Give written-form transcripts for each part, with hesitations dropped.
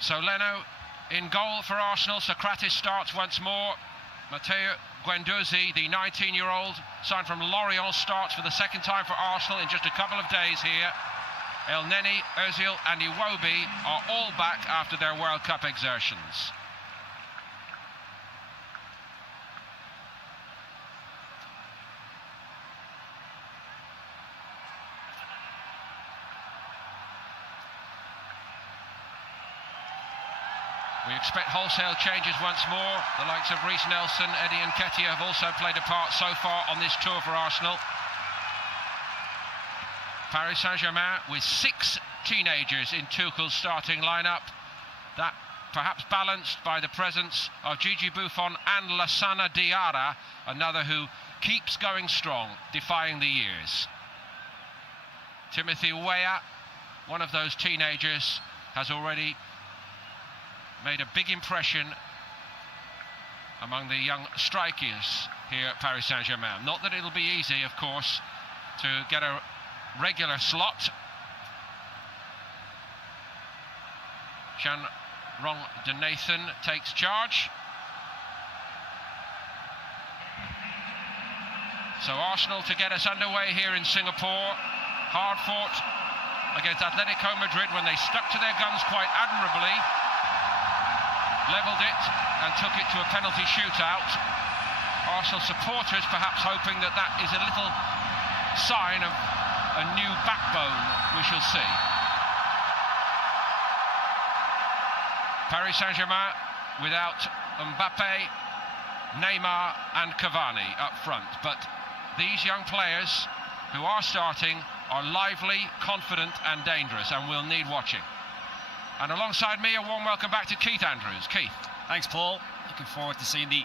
So Leno in goal for Arsenal. Socrates starts once more. Matteo Guendouzi, the 19-year-old, signed from Lorient, starts for the second time for Arsenal in just a couple of days here. El Neni, Ozil and Iwobi are all back after their World Cup exertions. We expect wholesale changes once more. The likes of Reece Nelson, Eddie Nketiah have also played a part so far on this tour for Arsenal. Paris Saint-Germain with 6 teenagers in Tuchel's starting lineup. That perhaps balanced by the presence of Gigi Buffon and Lassana Diarra, another who keeps going strong, defying the years. Timothy Weah, one of those teenagers, has already made a big impression among the young strikers here at Paris Saint-Germain. Not that it'll be easy, of course, to get a regular slot. Jean-Rong de Nathan takes charge. So Arsenal to get us underway here in Singapore. Hard fought against Atletico Madrid when they stuck to their guns quite admirably. Levelled it and took it to a penalty shootout. Arsenal supporters perhaps hoping that that is a little sign of a new backbone. We shall see. Paris Saint-Germain without Mbappe, Neymar and Cavani up front, but these young players who are starting are lively, confident and dangerous, and will need watching. And alongside me, a warm welcome back to Keith Andrews. Keith. Thanks, Paul. Looking forward to seeing the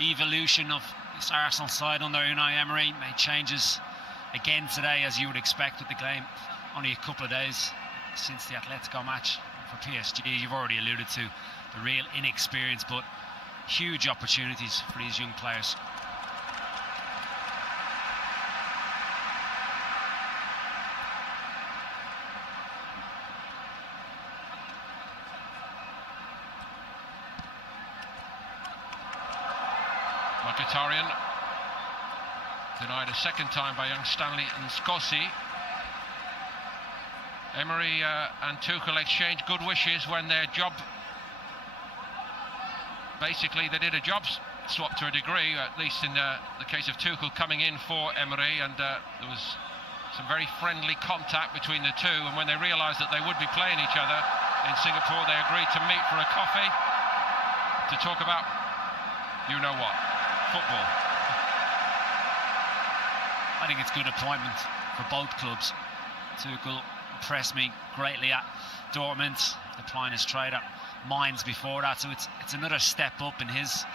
evolution of this Arsenal side under Unai Emery. Made changes again today, as you would expect with the game. Only a couple of days since the Atletico match. For PSG, you've already alluded to the real inexperience, but huge opportunities for these young players. Mkhitaryan denied a second time by young Stanley and Scossi. Emery and Tuchel exchanged good wishes when their job, basically they did a job swap to a degree, at least in the case of Tuchel coming in for Emery, and there was some very friendly contact between the two, and when they realised that they would be playing each other in Singapore, they agreed to meet for a coffee to talk about you know what. Football. I think it's a good appointment for both clubs. Tuchel impressed me greatly at Dortmund, applying his trade at Mainz before that, so it's another step up in his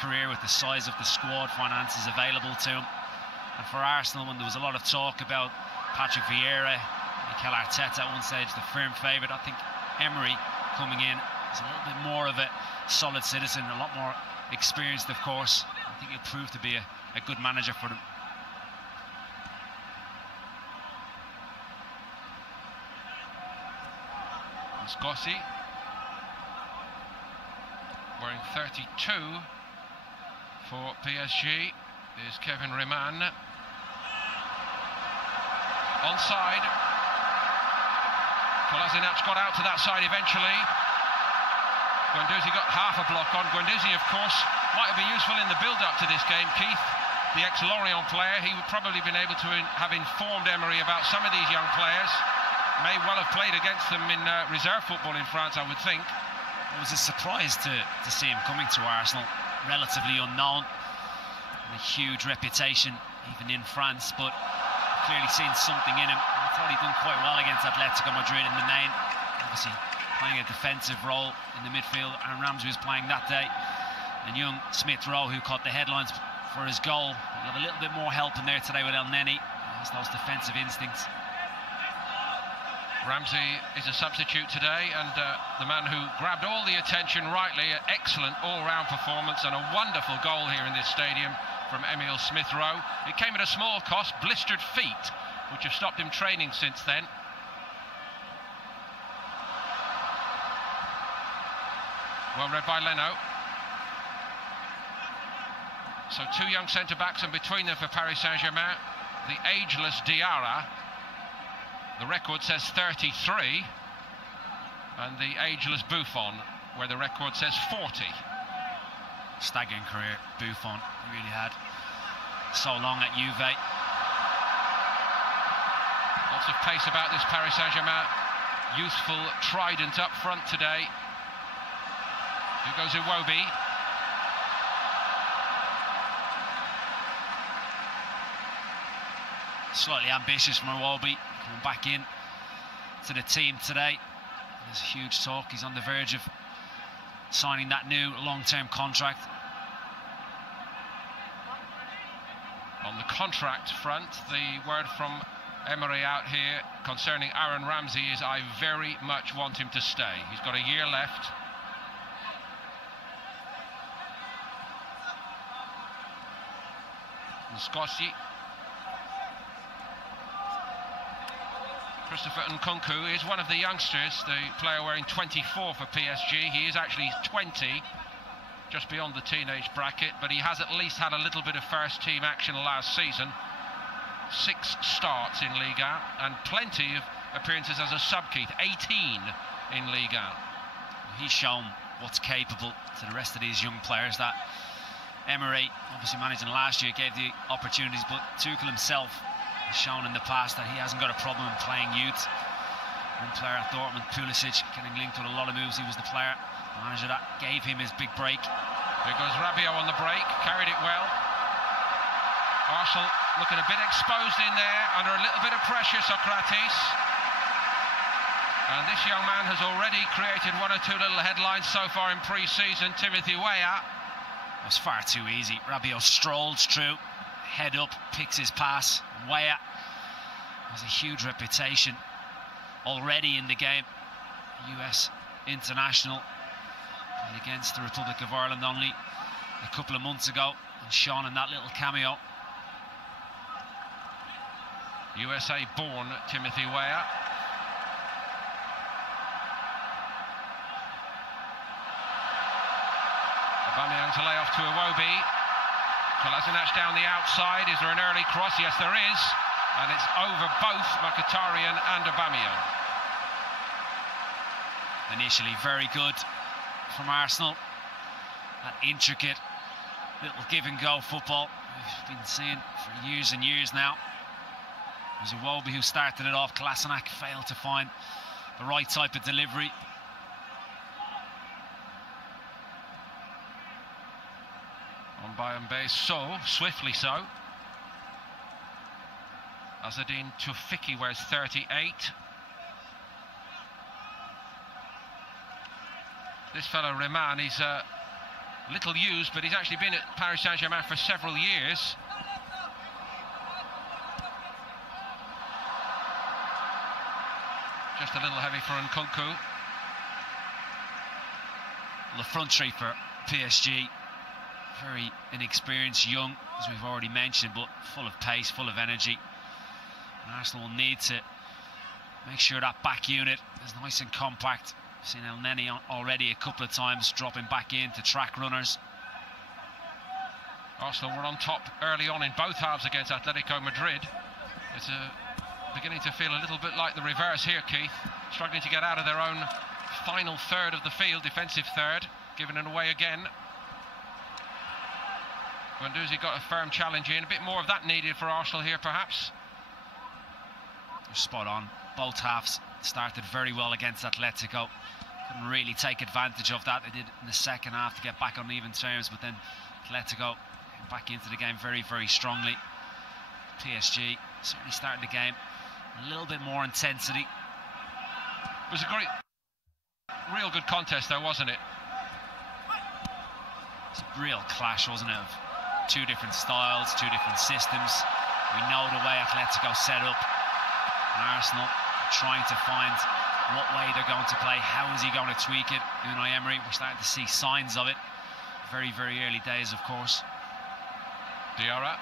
career with the size of the squad, finances available to him. And for Arsenal, when there was a lot of talk about Patrick Vieira, Mikel Arteta at one stage, the firm favourite, I think Emery coming in is a little bit more of a solid citizen, a lot more experienced, of course. I think he'll prove to be a good manager for them. Scossi, wearing 32 for PSG, is Kevin Reman. Onside. Kolasinac got out to that side eventually. Guendouzi got half a block on. Guendouzi, of course, might have been useful in the build-up to this game. Keith, the ex-Lorient player, he would probably been able to have informed Emery about some of these young players. May well have played against them in reserve football in France, I would think. It was a surprise to see him coming to Arsenal. Relatively unknown, and a huge reputation even in France, but clearly seen something in him. I thought he'd done quite well against Atletico Madrid in the main. Obviously playing a defensive role in the midfield, and Ramsey was playing that day. And young Smith Rowe, who caught the headlines for his goal, got a little bit more help in there today with El Neni. He has those defensive instincts. Ramsey is a substitute today, and the man who grabbed all the attention rightly, an excellent all-round performance and a wonderful goal here in this stadium from Emile Smith-Rowe. It came at a small cost, blistered feet, which have stopped him training since then. Well read by Leno. So two young centre-backs, and between them for Paris Saint-Germain, the ageless Diarra. The record says 33, and the ageless Buffon, where the record says 40. Staggering career, Buffon really had. So long at Juve. Lots of pace about this Paris Saint-Germain. Youthful trident up front today. Here goes Iwobi. Slightly ambitious from Iwobi, coming back in to the team today. There's huge talk. He's on the verge of signing that new long-term contract. On the contract front, the word from Emery out here concerning Aaron Ramsey is, I very much want him to stay. He's got a year left. Scotty. Christopher Nkunku is one of the youngsters, the player wearing 24 for PSG. He is actually 20, just beyond the teenage bracket, but he has at least had a little bit of first team action last season. 6 starts in Ligue 1 and plenty of appearances as a sub-Keith, 18 in Ligue 1. He's shown what's capable to the rest of these young players that Emery, obviously managing last year, gave the opportunities, but Tuchel himself has shown in the past that he hasn't got a problem in playing youth. One player at Dortmund, Pulisic, getting linked with a lot of moves. He was the player, the manager that gave him his big break. There goes Rabiot on the break, carried it well. Arsenal looking a bit exposed in there, under a little bit of pressure, Socrates. And this young man has already created 1 or 2 little headlines so far in pre-season. Timothy Weah. It was far too easy. Rabiot strolls through, head up, picks his pass. Weah has a huge reputation already in the game. US international, played against the Republic of Ireland only a couple of months ago, and shone in that little cameo. USA born Timothy Weah. Aubameyang to lay off to Iwobi. Kolasinac down the outside. Is there an early cross? Yes, there is. And it's over both Mkhitaryan and Aubameyang. Initially very good from Arsenal. That intricate little give-and-go football we've been seeing for years and years now. It was Iwobi who started it off. Kolasinac failed to find the right type of delivery. On Bayern base, so swiftly so. Azzedine Tufiki wears 38. This fellow Rehman, he's little used, but he's actually been at Paris Saint-Germain for several years. Just a little heavy for Nkunku. The front three for PSG, very inexperienced, young, as we've already mentioned, but full of pace, full of energy. And Arsenal will need to make sure that back unit is nice and compact. We've seen El Neni already a couple of times dropping back into track runners. Arsenal were on top early on in both halves against Atletico Madrid. It's beginning to feel a little bit like the reverse here, Keith. Struggling to get out of their own final third of the field, defensive third, giving it away again. Guendouzi got a firm challenge in. A bit more of that needed for Arsenal here, perhaps. You're spot on. Both halves started very well against Atletico. Couldn't really take advantage of that. They did in the second half to get back on even terms, but then Atletico came back into the game very, very strongly. PSG certainly started the game a little bit more intensity. It was a real good contest though, wasn't it? It's a real clash, wasn't it, of two different styles, two different systems. We know the way Atletico set up, and Arsenal trying to find what way they're going to play. How is he going to tweak it? Unai Emery, we're starting to see signs of it. Very, very early days, of course. Diarra,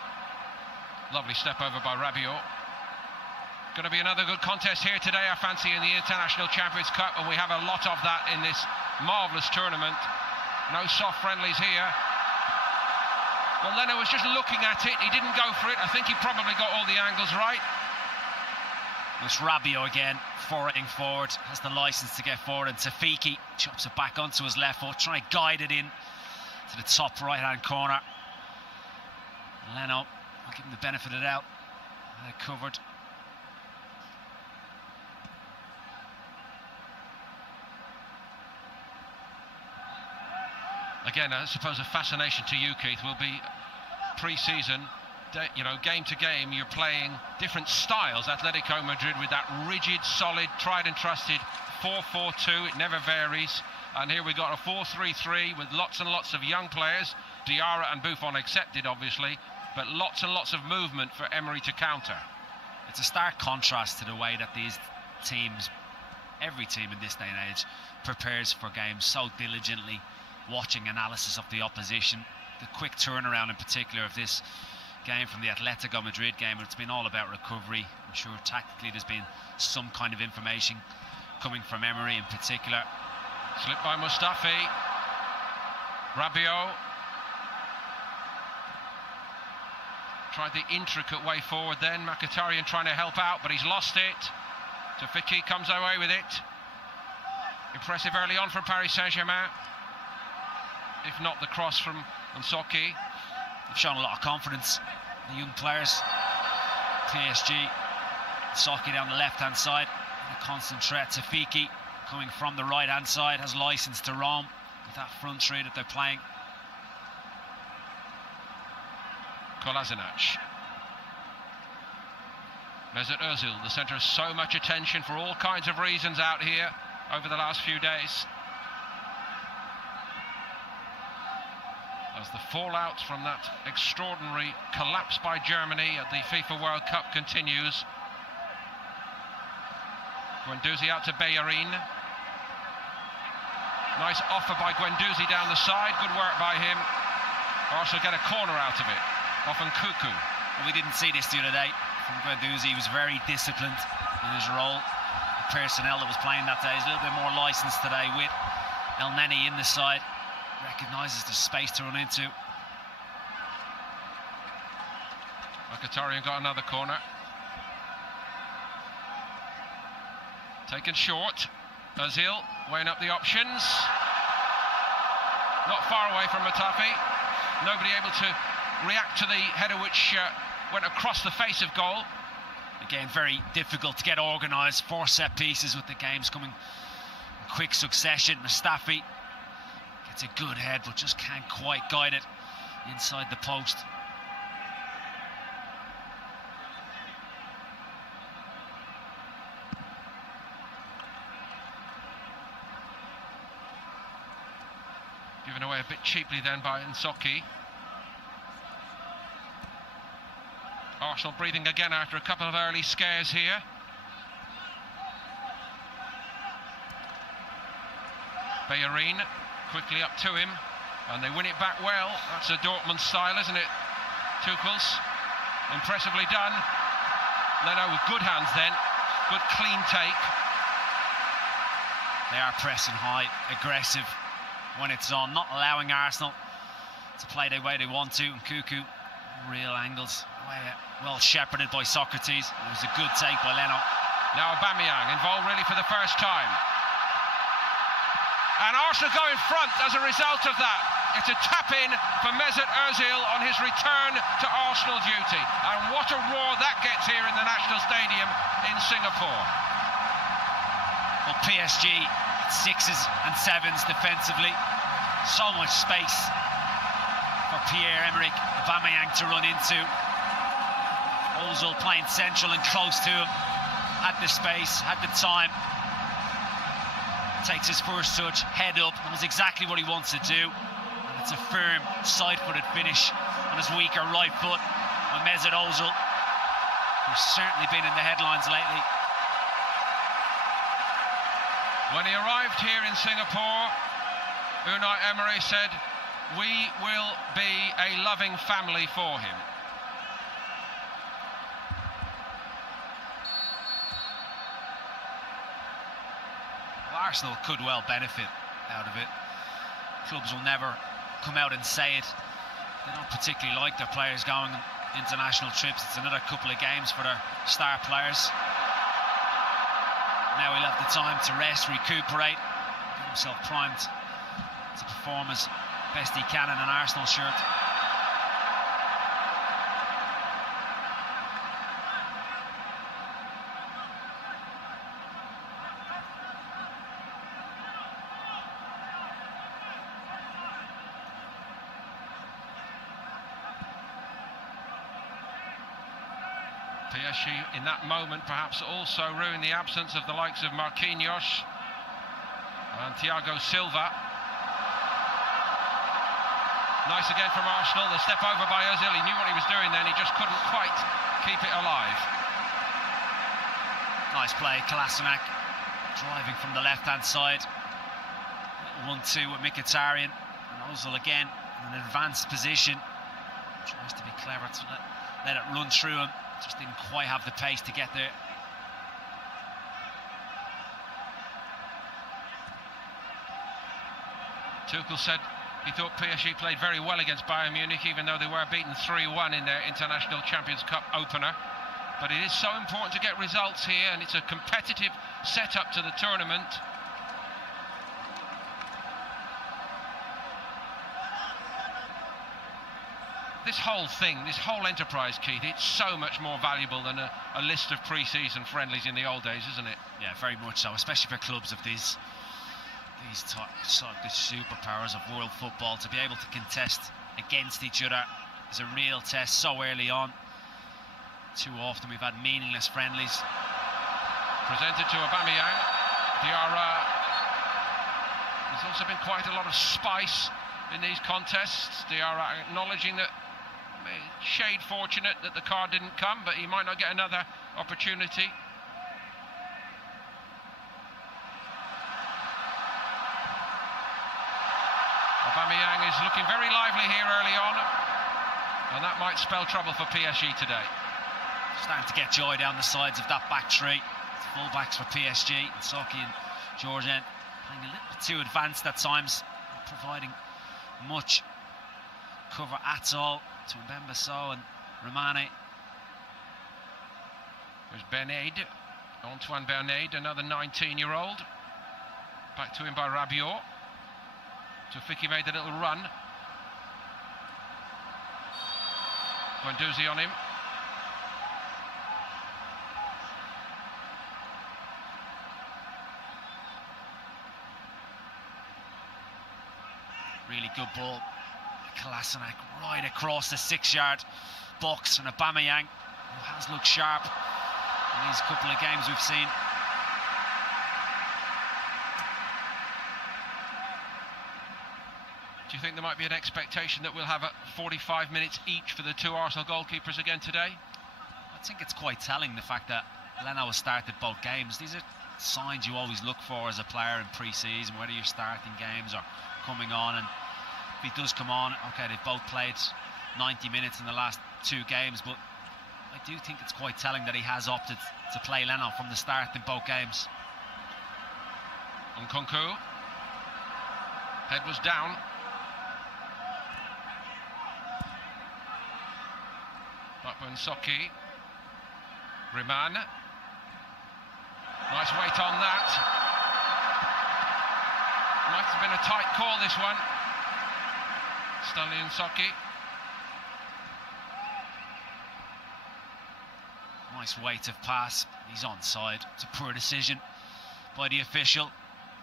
lovely step over by Rabiot. Going to be another good contest here today, I fancy, in the International Champions Cup, and we have a lot of that in this marvellous tournament. No soft friendlies here. Well, Leno was just looking at it. He didn't go for it. I think he probably got all the angles right. It's Rabiot again, forwarding forward, has the licence to get forward, and Tafiki chops it back onto his left foot, trying to guide it in to the top right-hand corner. Leno, I'll give him the benefit of the doubt. Covered. Again, I suppose a fascination to you, Keith, will be pre-season. You know, game to game, you're playing different styles. Atletico Madrid with that rigid, solid, tried and trusted 4-4-2. It never varies. And here we've got a 4-3-3 with lots and lots of young players, Diarra and Buffon accepted, obviously, but lots and lots of movement for Emery to counter. It's a stark contrast to the way that these teams, every team in this day and age, prepares for games so diligently, watching analysis of the opposition. The quick turnaround in particular of this game from the Atletico Madrid game, it's been all about recovery. I'm sure tactically there's been some kind of information coming from Emery in particular. Slip by Mustafi. Rabiot tried the intricate way forward then. Mkhitaryan trying to help out, but he's lost it. Tafiki comes away with it. Impressive early on from Paris Saint-Germain. If not the cross from Nsocki. They've shown a lot of confidence, the young players. PSG, Nsocki down the left-hand side, a constant threat. Tafiki coming from the right-hand side, has licence to roam with that front three that they're playing. Kolasinac. Mesut Ozil, the centre of so much attention for all kinds of reasons out here over the last few days. As the fallout from that extraordinary collapse by Germany at the FIFA World Cup continues. Guendouzi out to Bellerin. Nice offer by Guendouzi down the side. Good work by him. Arsenal get a corner out of it. Off Nkuku. Well, we didn't see this the other day from Guendouzi. He was very disciplined in his role. The personnel that was playing that day is a little bit more licensed today with El Neni in the side. Recognises the space to run into. Mkhitaryan got another corner. Taken short. Ozil weighing up the options. Not far away from Mustafi. Nobody able to react to the header which went across the face of goal. Again, very difficult to get organised. 4 set pieces with the games coming in quick succession. Mustafi gets a good head, but just can't quite guide it inside the post. Given away a bit cheaply then by Nsocki. Arsenal breathing again after a couple of early scares here. Bellerin quickly up to him, and they win it back well. That's a Dortmund style, isn't it? Tuchel's impressively done. Leno with good hands then, good clean take. They are pressing high, aggressive when it's on, not allowing Arsenal to play the way they want to. And Nkuku, real angles, well shepherded by Socrates. It was a good take by Leno. Now Aubameyang involved really for the first time. And Arsenal go in front as a result of that. It's a tap-in for Mesut Ozil on his return to Arsenal duty. And what a roar that gets here in the National Stadium in Singapore. Well, PSG 6s and 7s defensively. So much space for Pierre-Emerick Aubameyang to run into. Ozil playing central and close to him. Had the space, had the time. Takes his first touch, head up, and that's exactly what he wants to do. And it's a firm, side-footed finish on his weaker right foot by Mesut Ozil, who's certainly been in the headlines lately. When he arrived here in Singapore, Unai Emery said, "We will be a loving family for him." Well, Arsenal could well benefit out of it. Clubs will never come out and say it. They don't particularly like their players going on international trips. It's another couple of games for their star players. Now he'll have the time to rest, recuperate, get himself primed to perform as best he can in an Arsenal shirt. PSG in that moment perhaps also ruined the absence of the likes of Marquinhos and Thiago Silva. Nice again from Arsenal, the step over by Ozil. He knew what he was doing then, he just couldn't quite keep it alive. Nice play, Kolasinac driving from the left-hand side. 1-2 with Mkhitaryan, and Ozil again in an advanced position. Tries to be clever to let it run through him. Just didn't quite have the pace to get there. Tuchel said he thought PSG played very well against Bayern Munich, even though they were beaten 3-1 in their International Champions Cup opener. But it is so important to get results here, and it's a competitive setup to the tournament. This whole thing, this whole enterprise, Keith, it's so much more valuable than a list of pre-season friendlies in the old days, isn't it? Yeah, very much so, especially for clubs of these superpowers of world football. To be able to contest against each other is a real test so early on. Too often we've had meaningless friendlies. Presented to Aubameyang. Diarra. There's also been quite a lot of spice in these contests. Diarra acknowledging that shade fortunate that the card didn't come, but he might not get another opportunity. Aubameyang is looking very lively here early on, and that might spell trouble for PSG today. Starting to get joy down the sides of that back three. Full-backs for PSG, Saki and Georgian playing a little too advanced at times, not providing much cover at all to Mbemba Sow and Romane. There's Bernade, Antoine Bernade, another 19-year-old. Back to him by Rabiot. Tufiki made a little run. Guendouzi on him. Really good ball. Kolasinac right across the 6-yard box, and Aubameyang, who has looked sharp in these couple of games we've seen. Do you think there might be an expectation that we'll have 45 minutes each for the two Arsenal goalkeepers again today? I think it's quite telling, the fact that Leno has started both games. These are signs you always look for as a player in pre-season, whether you're starting games or coming on. And if he does come on, okay, they've both played 90 minutes in the last two games, but I do think it's quite telling that he has opted to play Leno from the start in both games. Nkunku, head was down. Blackburn Socky, Riemann. Nice weight on that. Might have been a tight call, this one. Stanley Nsoki. Nice weight of pass. He's onside. It's a poor decision by the official.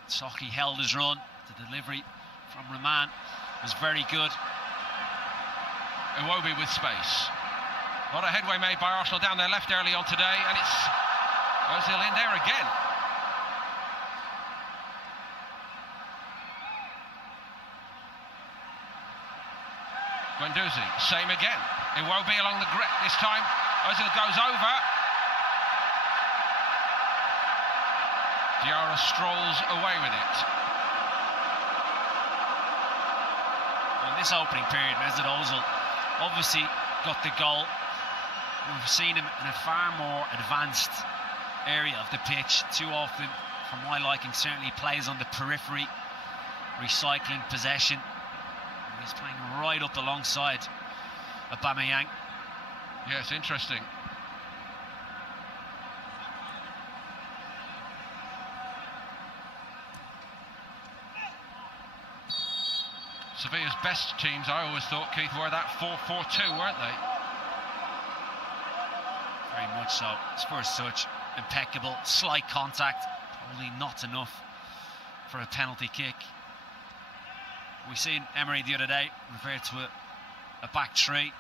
Socky held his run. The delivery from Riemann was very good. Iwobi with space. A lot of headway made by Arsenal down their left early on today, and it's Ozil in there again. Guendouzi, same again. Iwobi along the grit this time. Ozil goes over. Diarra strolls away with it. In this opening period, Mesut Ozil obviously got the goal. We've seen him in a far more advanced area of the pitch. Too often, for my liking, certainly plays on the periphery, recycling possession. He's playing right up alongside Aubameyang. Yes, interesting. Sevilla's best teams, I always thought, Keith, were that 4-4-2, weren't they? Very much so. His first touch, impeccable. Slight contact, probably not enough for a penalty kick. We seen Emery the other day refer to a back three.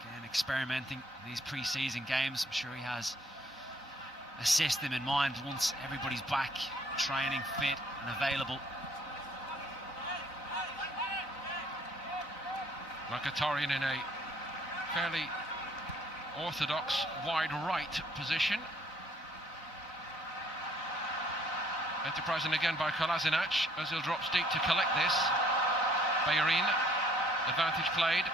Again, experimenting in these pre-season games. I'm sure he has a system in mind once everybody's back, training, fit and available. Mkhitaryan in a fairly orthodox wide right position. Enterprising again by Kolasinac. Ozil drops deep to collect this. Bellerin, advantage played.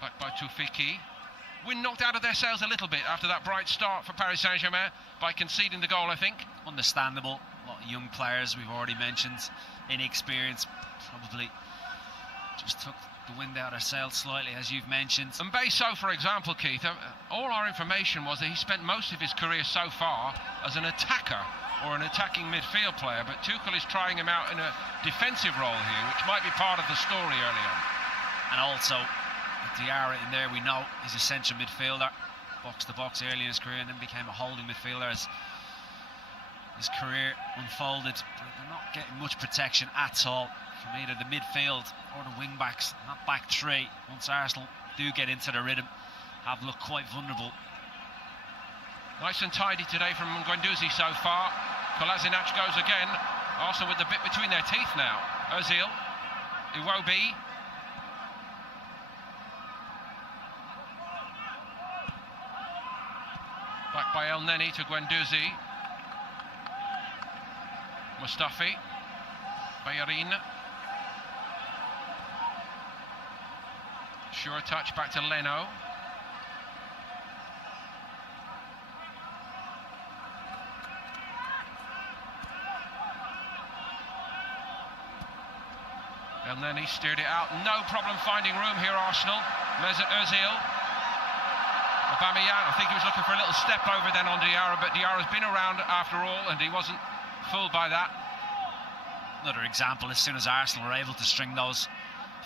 Back by Tufiki. We're knocked out of their sails a little bit after that bright start for Paris Saint-Germain by conceding the goal, I think. Understandable. A lot of young players we've already mentioned. Inexperience probably just took the wind out of sails slightly, as you've mentioned. And Beso, for example, Keith, all our information was that he spent most of his career so far as an attacker or an attacking midfield player, but Tuchel is trying him out in a defensive role here, which might be part of the story early on. And also, Diarra in there, we know, is a central midfielder, box-to-box early in his career, and then became a holding midfielder as his career unfolded. But they're not getting much protection at all from either the midfield or the wing-backs. That back three, once Arsenal do get into the rhythm, have looked quite vulnerable. Nice and tidy today from Guendouzi so far. Kolasinac goes again. Arsenal with the bit between their teeth now. Ozil, Iwobi. Back by El Neni to Guendouzi. Mustafi. Bellerin. Sure touch back to Leno. El Neni steered it out. No problem finding room here, Arsenal. Mesut Ozil. Aubameyang, I think he was looking for a little step over then on Diarra, but Diarra's been around after all, and he wasn't fooled by that. Another example, as soon as Arsenal were able to string those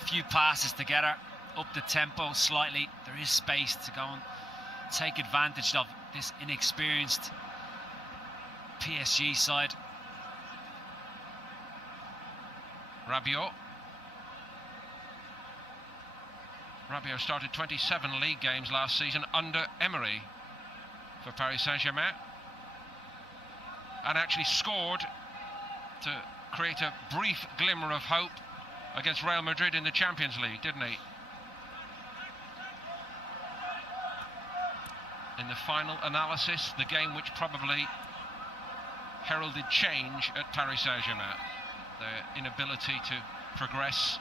few passes together, up the tempo slightly, there is space to go and take advantage of this inexperienced PSG side. Rabiot started 27 league games last season under Emery for Paris Saint-Germain, and actually scored to create a brief glimmer of hope against Real Madrid in the Champions League, didn't he? In the final analysis, the game which probably heralded change at Paris Saint-Germain. Their inability to progress,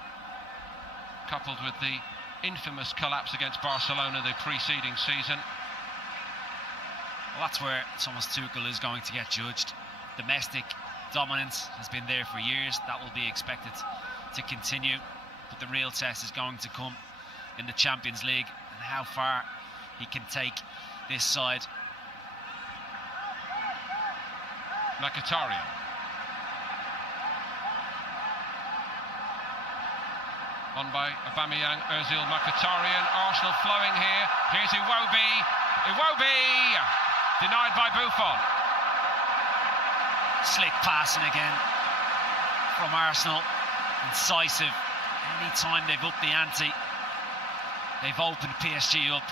coupled with the infamous collapse against Barcelona the preceding season. Well, that's where Thomas Tuchel is going to get judged. Domestic dominance has been there for years. That will be expected to continue. But the real test is going to come in the Champions League and how far he can take this side. Mkhitaryan. On by Aubameyang, Ozil, Mkhitaryan. Arsenal flowing here. Here's Iwobi. Iwobi! Denied by Buffon. Slick passing again from Arsenal. Incisive. Any time they've upped the ante, they've opened PSG up.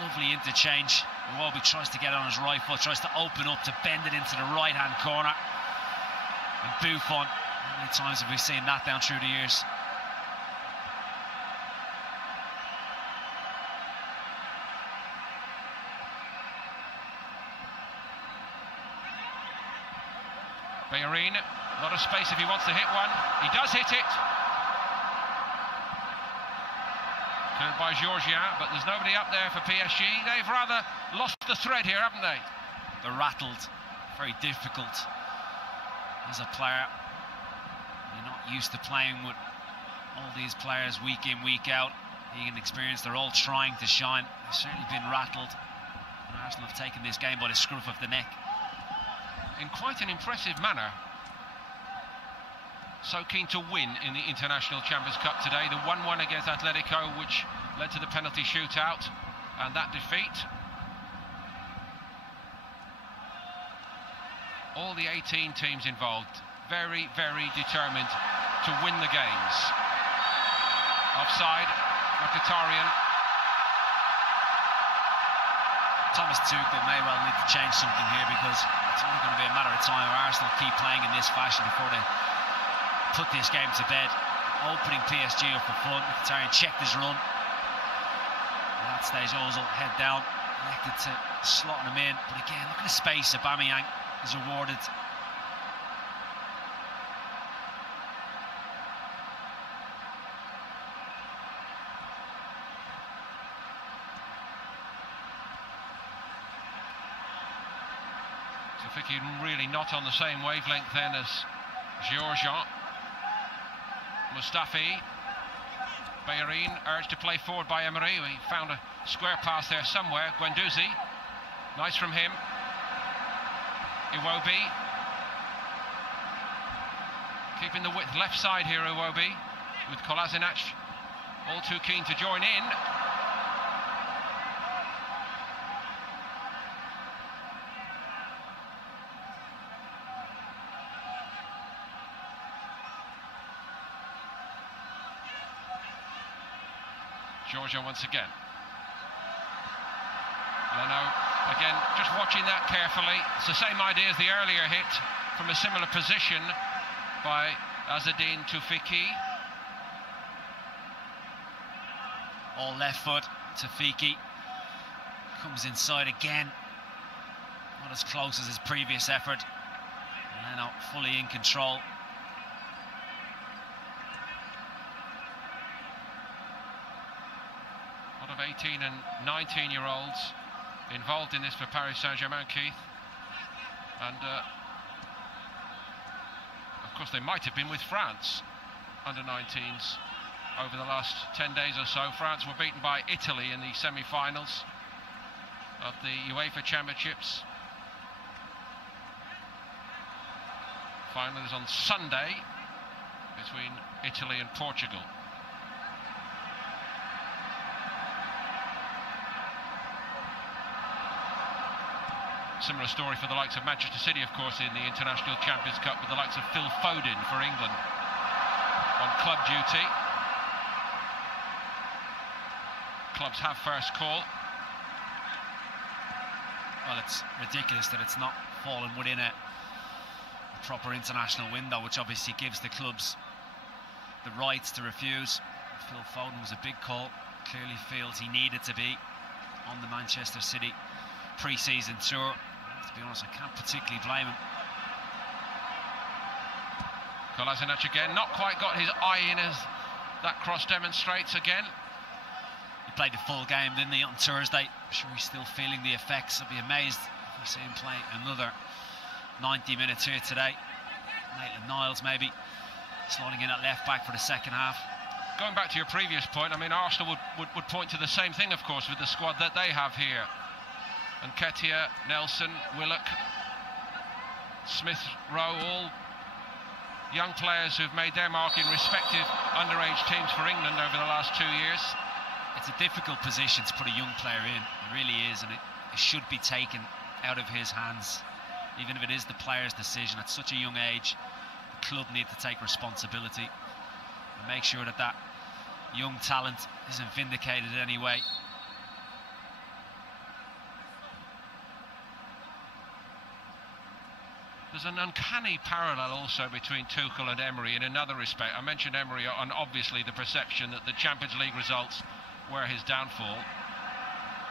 Lovely interchange. Iwobi tries to get on his right foot, tries to open up to bend it into the right-hand corner. And Buffon, how many times have we seen that down through the years? Bellerin, a lot of space if he wants to hit one. He does hit it. Cleared by Georgien, but there's nobody up there for PSG. They've rather lost the thread here, haven't they? They're rattled. Very difficult as a player. You're not used to playing with all these players week in, week out. Egan experience, they're all trying to shine. They've certainly been rattled. And Arsenal have taken this game by the scruff of the neck. In quite an impressive manner. So keen to win in the International Champions Cup today. The 1-1 against Atletico, which led to the penalty shootout, and that defeat. All the 18 teams involved, very, very determined to win the games. Offside, Mkhitaryan. Thomas Tuchel may well need to change something here, because it's only going to be a matter of time if Arsenal keep playing in this fashion before they put this game to bed. Opening PSG up for fun. Mkhitaryan checked his run. At that stage, Ozil head down, elected to slotting him in. But again, look at the space Aubameyang is rewarded. So Vicky really not on the same wavelength then as Georgien. Mustafi, Bellerin urged to play forward by Emery. He found a square pass there somewhere. Guendouzi, nice from him. Iwobi, keeping the width left side here. Iwobi with Kolasinac, all too keen to join in. Georgia once again. Leno again, just watching that carefully. It's the same idea as the earlier hit from a similar position by Azzedine Tufiki. All left foot. Tufiki comes inside again. Not as close as his previous effort. Leno fully in control. A lot of 18 and 19-year-olds involved in this for Paris Saint-Germain, Keith. And of course they might have been with France under-19s over the last 10 days or so. France were beaten by Italy in the semi-finals of the UEFA Championships. Final is on Sunday between Italy and Portugal. Similar story for the likes of Manchester City, of course, in the International Champions Cup, with the likes of Phil Foden for England on club duty. Clubs have first call. Well, it's ridiculous that it's not fallen within a proper international window, which obviously gives the clubs the rights to refuse. Phil Foden was a big call. Clearly feels he needed to be on the Manchester City pre-season tour. To be honest, I can't particularly blame him. Kolasinac again, not quite got his eye in as that cross demonstrates again. He played the full game, didn't he, on Thursday? I'm sure he's still feeling the effects. I'd be amazed if we see him play another 90 minutes here today. Maitland-Niles maybe slotting in at left back for the second half. Going back to your previous point, I mean, Arsenal would point to the same thing, of course, with the squad that they have here. And Nketiah, Nelson, Willock, Smith Rowe, all young players who've made their mark in respective underage teams for England over the last 2 years. It's a difficult position to put a young player in, it really is, and it should be taken out of his hands, even if it is the player's decision. At such a young age, the club need to take responsibility and make sure that that young talent isn't vindicated in any way. There's an uncanny parallel also between Tuchel and Emery in another respect. I mentioned Emery on obviously the perception that the Champions League results were his downfall.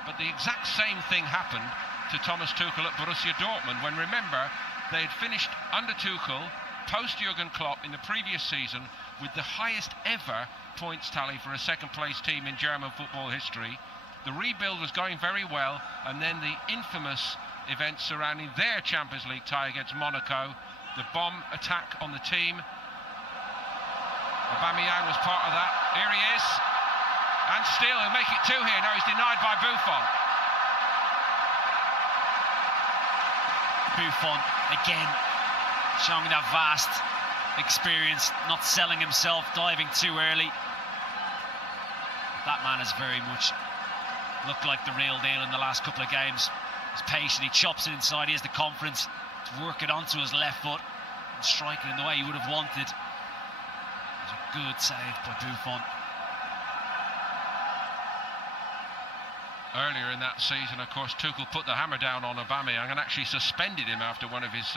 But the exact same thing happened to Thomas Tuchel at Borussia Dortmund, when, remember, they had finished under Tuchel, post Jurgen Klopp in the previous season, with the highest ever points tally for a second-place team in German football history. The rebuild was going very well, and then the infamous events surrounding their Champions League tie against Monaco, the bomb attack on the team. Aubameyang was part of that. Here he is, and still he'll make it two here. No, he's denied by Buffon. Buffon again showing that vast experience, not selling himself, diving too early. That man has very much looked like the real deal in the last couple of games. He's patient, he chops it inside, he has the confidence to work it onto his left foot and strike it in the way he would have wanted. It was a good save by Buffon. Earlier in that season, of course, Tuchel put the hammer down on Aubameyang and actually suspended him after one of his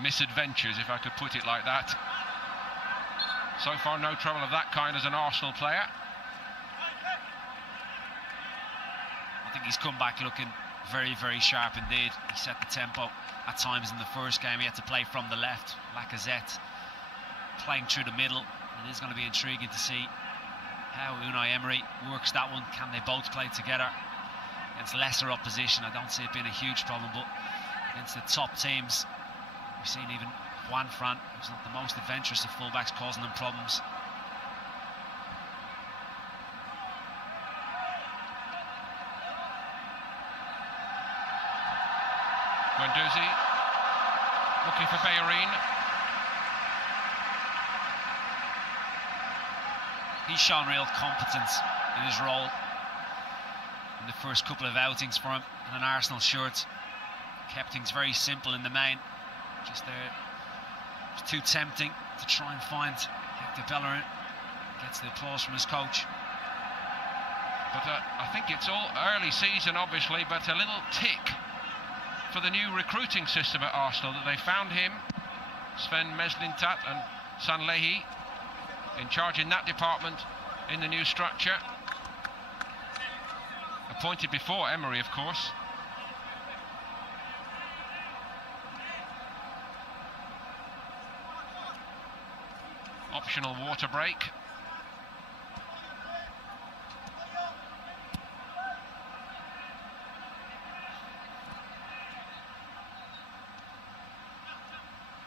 misadventures, if I could put it like that. So far, no trouble of that kind as an Arsenal player. I think he's come back looking very, very sharp indeed. He set the tempo at times in the first game. He had to play from the left. Lacazette playing through the middle. It is going to be intriguing to see how Unai Emery works that one. Can they both play together against lesser opposition? I don't see it being a huge problem, but against the top teams, we've seen even Juan Fran, who's not the most adventurous of fullbacks, causing them problems. Guendouzi looking for Bellerin. He's shown real competence in his role in the first couple of outings for him in an Arsenal shirt. Kept things very simple in the main. Just there, it's too tempting to try and find Hector Bellerin. Gets the applause from his coach. But I think it's all early season, obviously, but a little tick for the new recruiting system at Arsenal, that they found him, Sven Mislintat and Sanlehi, in charge in that department in the new structure. Appointed before Emery, of course. Optional water break.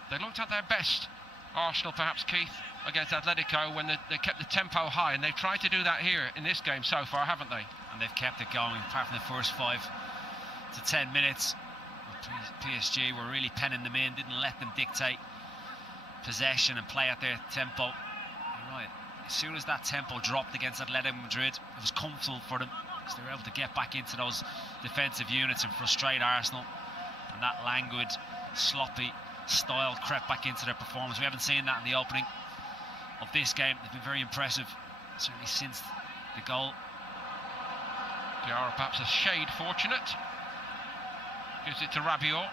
They looked at their best, Arsenal perhaps, Keith, against Atletico when they kept the tempo high, and they've tried to do that here in this game so far, haven't they? And they've kept it going, apart from the first 5 to 10 minutes. PSG were really penning them in, didn't let them dictate possession and play at their tempo. You're right, as soon as that tempo dropped against Atletico Madrid, it was comfortable for them, because they were able to get back into those defensive units and frustrate Arsenal. And that languid, sloppy style crept back into their performance. We haven't seen that in the opening of this game. They've been very impressive, certainly since the goal. Diarra perhaps a shade fortunate. Gives it to Rabiot.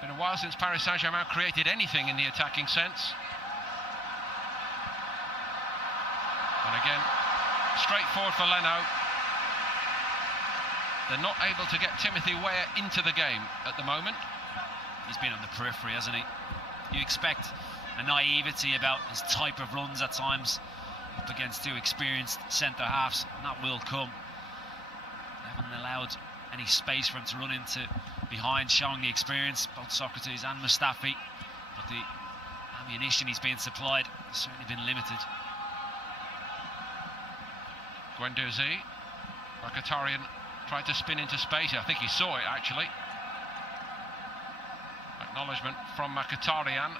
Been a while since Paris Saint-Germain created anything in the attacking sense. And again, straightforward for Leno. They're not able to get Timothy Weah into the game at the moment. He's been on the periphery, hasn't he? You expect a naivety about his type of runs at times up against two experienced centre-halves, and that will come. They haven't allowed any space for him to run into behind, showing the experience, both Socrates and Mustafi, but the ammunition he's being supplied has certainly been limited. Guendouzi, Mkhitaryan tried to spin into space. I think he saw it, actually. Acknowledgement from Mkhitaryan.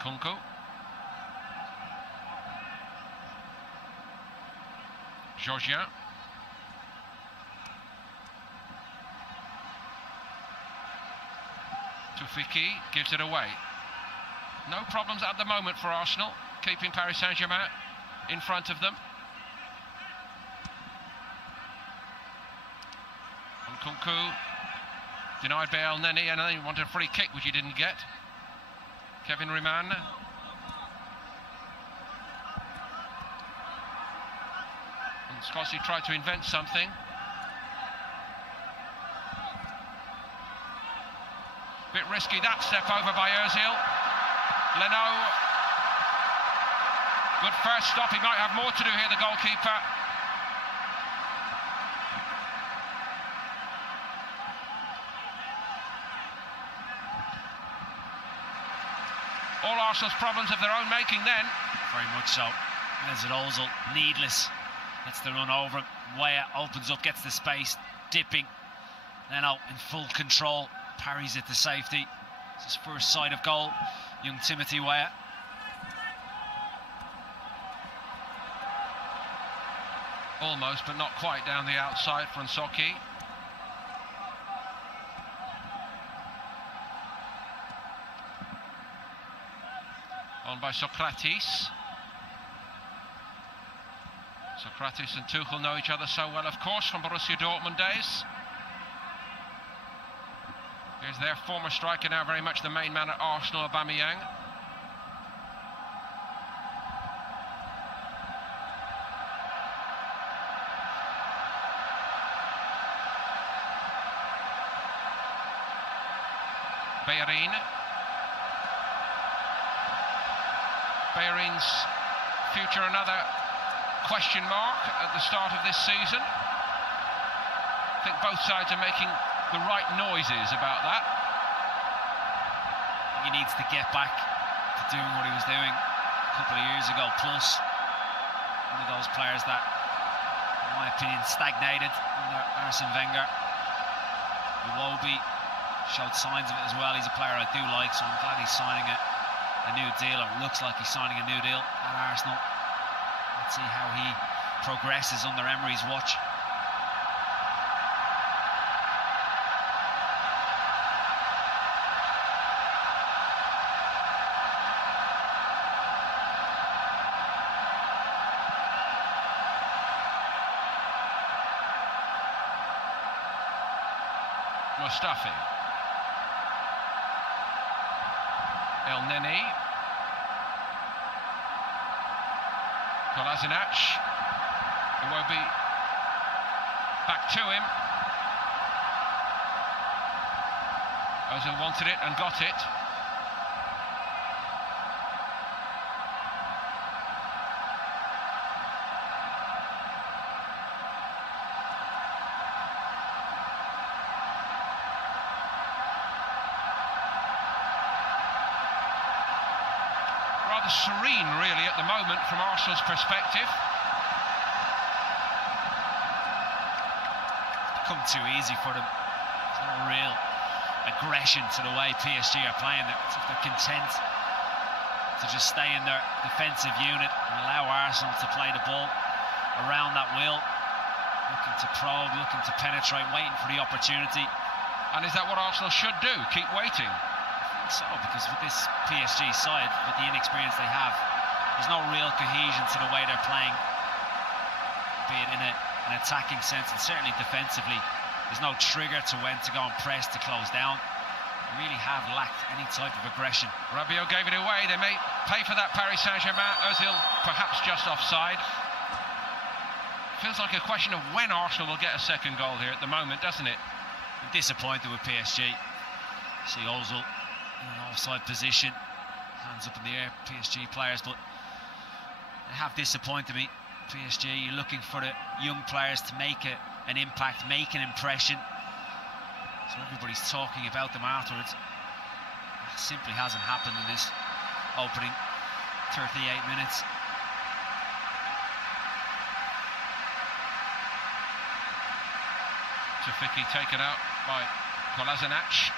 Nkunku. Georgien. Tufiki gives it away. No problems at the moment for Arsenal, keeping Paris Saint-Germain in front of them. And Nkunku denied by El Neni, and then he wanted a free kick, which he didn't get. Kevin Riemann. And Scossi tried to invent something. Bit risky, that step over by Ozil. Leno. Good first stop, he might have more to do here, the goalkeeper. All Arsenal's problems of their own making then. Very much so. Mesut Ozil, needless. Gets the run over him. Weah opens up, gets the space, dipping. Leno in full control, parries it to safety. It's his first sight of goal, young Timothy Weah. Almost, but not quite down the outside from Soki. On by Socrates. Socrates and Tuchel know each other so well, of course, from Borussia Dortmund days. Here's their former striker, now very much the main man at Arsenal, Aubameyang. Bellerin's future another question mark at the start of this season. I think both sides are making the right noises about that. He needs to get back to doing what he was doing a couple of years ago, plus one of those players that, in my opinion, stagnated under Arsene Wenger. Iwobi showed signs of it as well. He's a player I do like, so I'm glad he's signing a new deal, or looks like he's signing a new deal at Arsenal. Let's see how he progresses under Emery's watch. Mustafi. El Neni. Kolasinac. It won't be back to him. Ozil wanted it and got it. Rather serene, really, at the moment from Arsenal's perspective. It's become too easy for them. There's no real aggression to the way PSG are playing. It's if they're content to just stay in their defensive unit and allow Arsenal to play the ball around that wheel, looking to probe, looking to penetrate, waiting for the opportunity. And is that what Arsenal should do? Keep waiting? So, because with this PSG side, with the inexperience they have, there's no real cohesion to the way they're playing, be it in an attacking sense and certainly defensively. There's no trigger to when to go and press to close down. They really have lacked any type of aggression. Rabiot gave it away. They may pay for that, Paris Saint-Germain. Ozil perhaps just offside. Feels like a question of when Arsenal will get a second goal here at the moment, doesn't it? I'm disappointed with PSG. See Ozil in an offside position, hands up in the air, PSG players, but they have disappointed me. PSG, you're looking for the young players to make an impact, make an impression, so everybody's talking about them afterwards. That simply hasn't happened in this opening 38 minutes. Tafiki taken out by Kolasinac.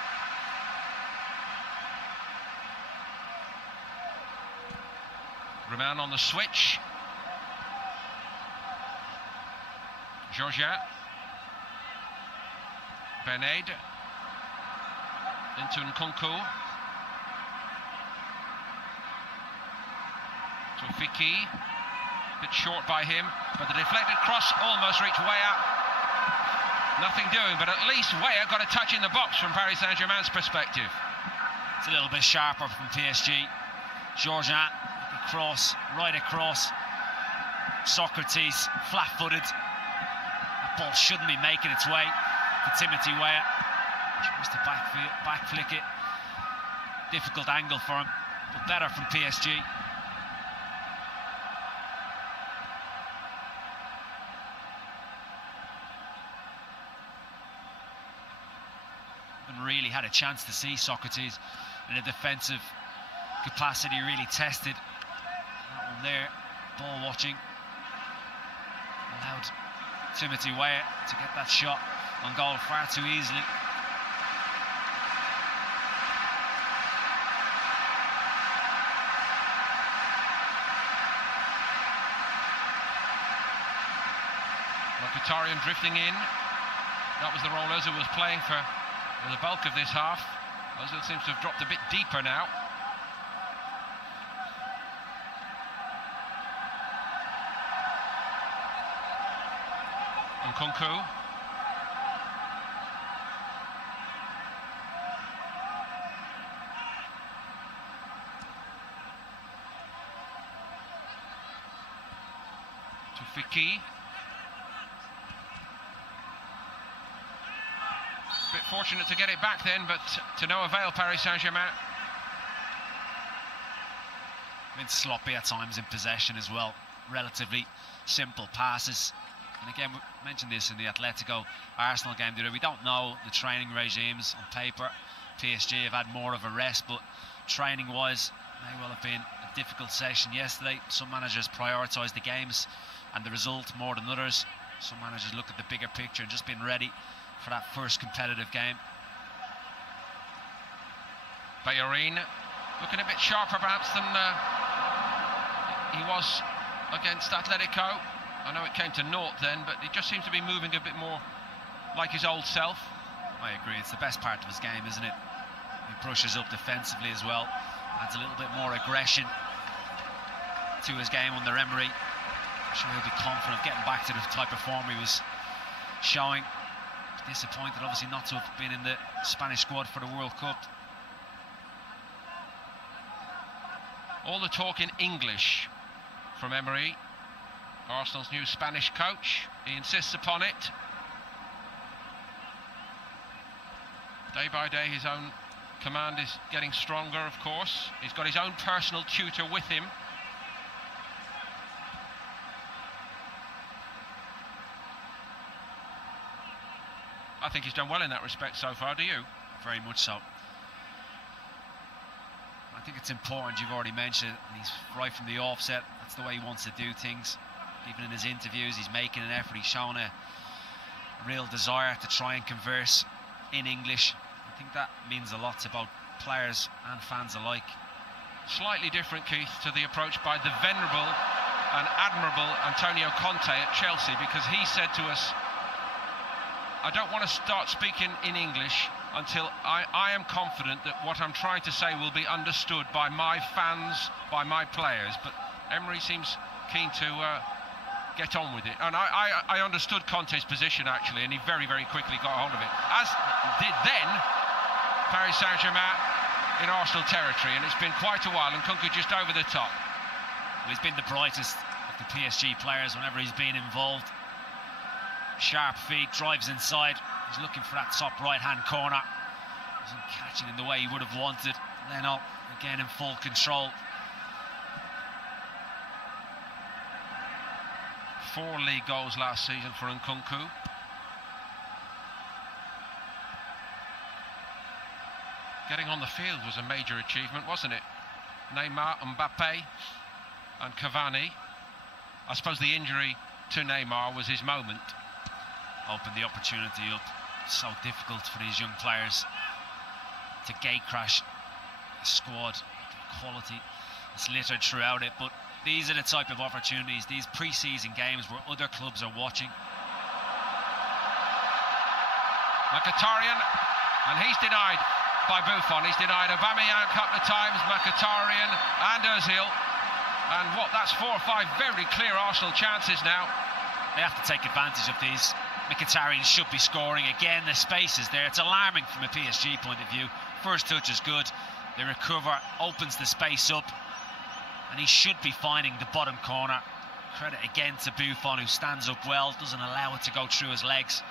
Riemann on the switch. Georgia. Benaid. Into Nkunku. Tafiki. bit short by him, but the deflected cross almost reached Weah. Nothing doing, but at least Weah got a touch in the box from Paris Saint-Germain's perspective. It's a little bit sharper from PSG. Georgian, cross, right across. Socrates, flat-footed. That ball shouldn't be making its way to Timothy Weah. Tries to back flick it. Difficult angle for him, but better from PSG. And really had a chance to see Socrates in a defensive capacity, really tested. That one there, ball watching. Allowed Timothy Weah to get that shot on goal far too easily. Mkhitaryan drifting in. That was the role Ozil was playing for the bulk of this half. Ozil seems to have dropped a bit deeper now. Nkunku. To Fiki. Bit fortunate to get it back then, but to no avail, Paris Saint-Germain. Been sloppy at times in possession as well. Relatively simple passes. And again, we mentioned this in the Atletico Arsenal game today. We don't know the training regimes on paper. PSG have had more of a rest, but training-wise, may well have been a difficult session yesterday. Some managers prioritise the games and the result more than others. Some managers look at the bigger picture and just been ready for that first competitive game. Bellerin looking a bit sharper perhaps than he was against Atletico. I know it came to naught then, but it just seems to be moving a bit more like his old self. I agree, it's the best part of his game, isn't it? He brushes up defensively as well, adds a little bit more aggression to his game under Emery. I'm sure he'll be confident of getting back to the type of form he was showing. Disappointed obviously not to have been in the Spanish squad for the World Cup. All the talk in English from Emery, Arsenal's new Spanish coach. He insists upon it. Day by day his own command is getting stronger, of course. He's got his own personal tutor with him. I think he's done well in that respect so far, do you? Very much so. I think it's important, you've already mentioned it, and he's right from the offset. That's the way he wants to do things. Even in his interviews, he's making an effort. He's shown a real desire to try and converse in English. I think that means a lot to both players and fans alike. Slightly different, Keith, to the approach by the venerable and admirable Antonio Conte at Chelsea, because he said to us, I don't want to start speaking in English until I am confident that what I'm trying to say will be understood by my fans, by my players. But Emery seems keen to get on with it. And I understood Conte's position, actually, and he very, very quickly got hold of it. As did then Paris Saint-Germain in Arsenal territory, and it's been quite a while, and Nkunku just over the top. Well, he's been the brightest of the PSG players whenever he's been involved. Sharp feet, drives inside. He's looking for that top right-hand corner. Wasn't catching in the way he would have wanted. Leno again in full control. 4 league goals last season for Nkunku. Getting on the field was a major achievement, wasn't it? Neymar, Mbappe and Cavani. I suppose the injury to Neymar was his moment. Opened the opportunity up. So difficult for these young players to gate crash a squad. Quality is littered throughout it, but these are the type of opportunities, these pre-season games where other clubs are watching. Mkhitaryan, and he's denied by Buffon. He's denied Aubameyang a couple of times, Mkhitaryan and Ozil. And that's 4 or 5 very clear Arsenal chances now. They have to take advantage of these. Mkhitaryan should be scoring. Again, the space is there. It's alarming from a PSG point of view. First touch is good. They recover, opens the space up, and he should be finding the bottom corner. Credit again to Buffon, who stands up well, doesn't allow it to go through his legs.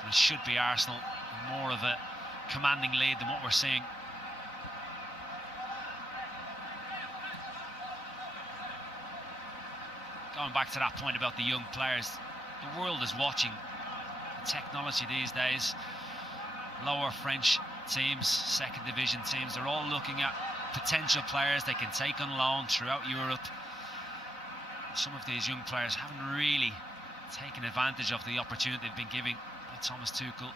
And it should be Arsenal more of a commanding lead than what we're seeing. Going back to that point about the young players, the world is watching the technology these days. Lower French teams, second division teams, they're all looking at potential players they can take on loan throughout Europe. Some of these young players haven't really taken advantage of the opportunity they've been given by Thomas Tuchel.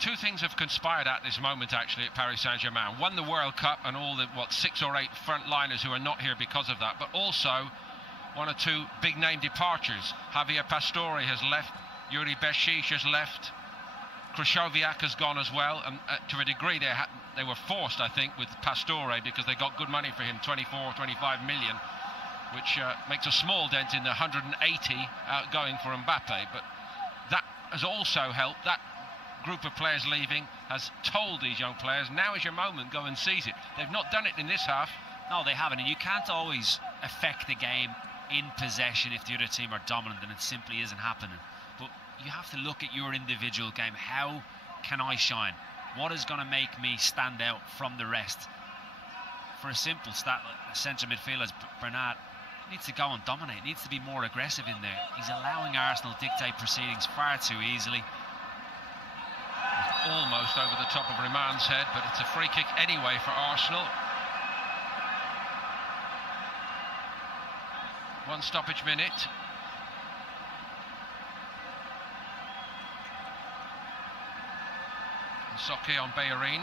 Two things have conspired at this moment, actually, at Paris Saint-Germain. One, the World Cup and all the, 6 or 8 frontliners who are not here because of that, but also 1 or 2 big-name departures. Javier Pastore has left, Yuri Beshish has left, Krychowiak has gone as well, and to a degree they were forced, I think, with Pastore, because they got good money for him, 24, 25 million, which makes a small dent in the 180 outgoing for Mbappe. But that has also helped. That group of players leaving has told these young players, now is your moment, go and seize it. They've not done it in this half. No, they haven't, and you can't always affect the game in possession if the other team are dominant, and it simply isn't happening. But you have to look at your individual game. How can I shine? What is going to make me stand out from the rest? For a simple stat, like centre midfielder Bernat needs to go and dominate, needs to be more aggressive in there. He's allowing Arsenal dictate proceedings far too easily. Almost over the top of Riemann's head, but it's a free kick anyway for Arsenal. 1 stoppage minute. Soke on Bellerin.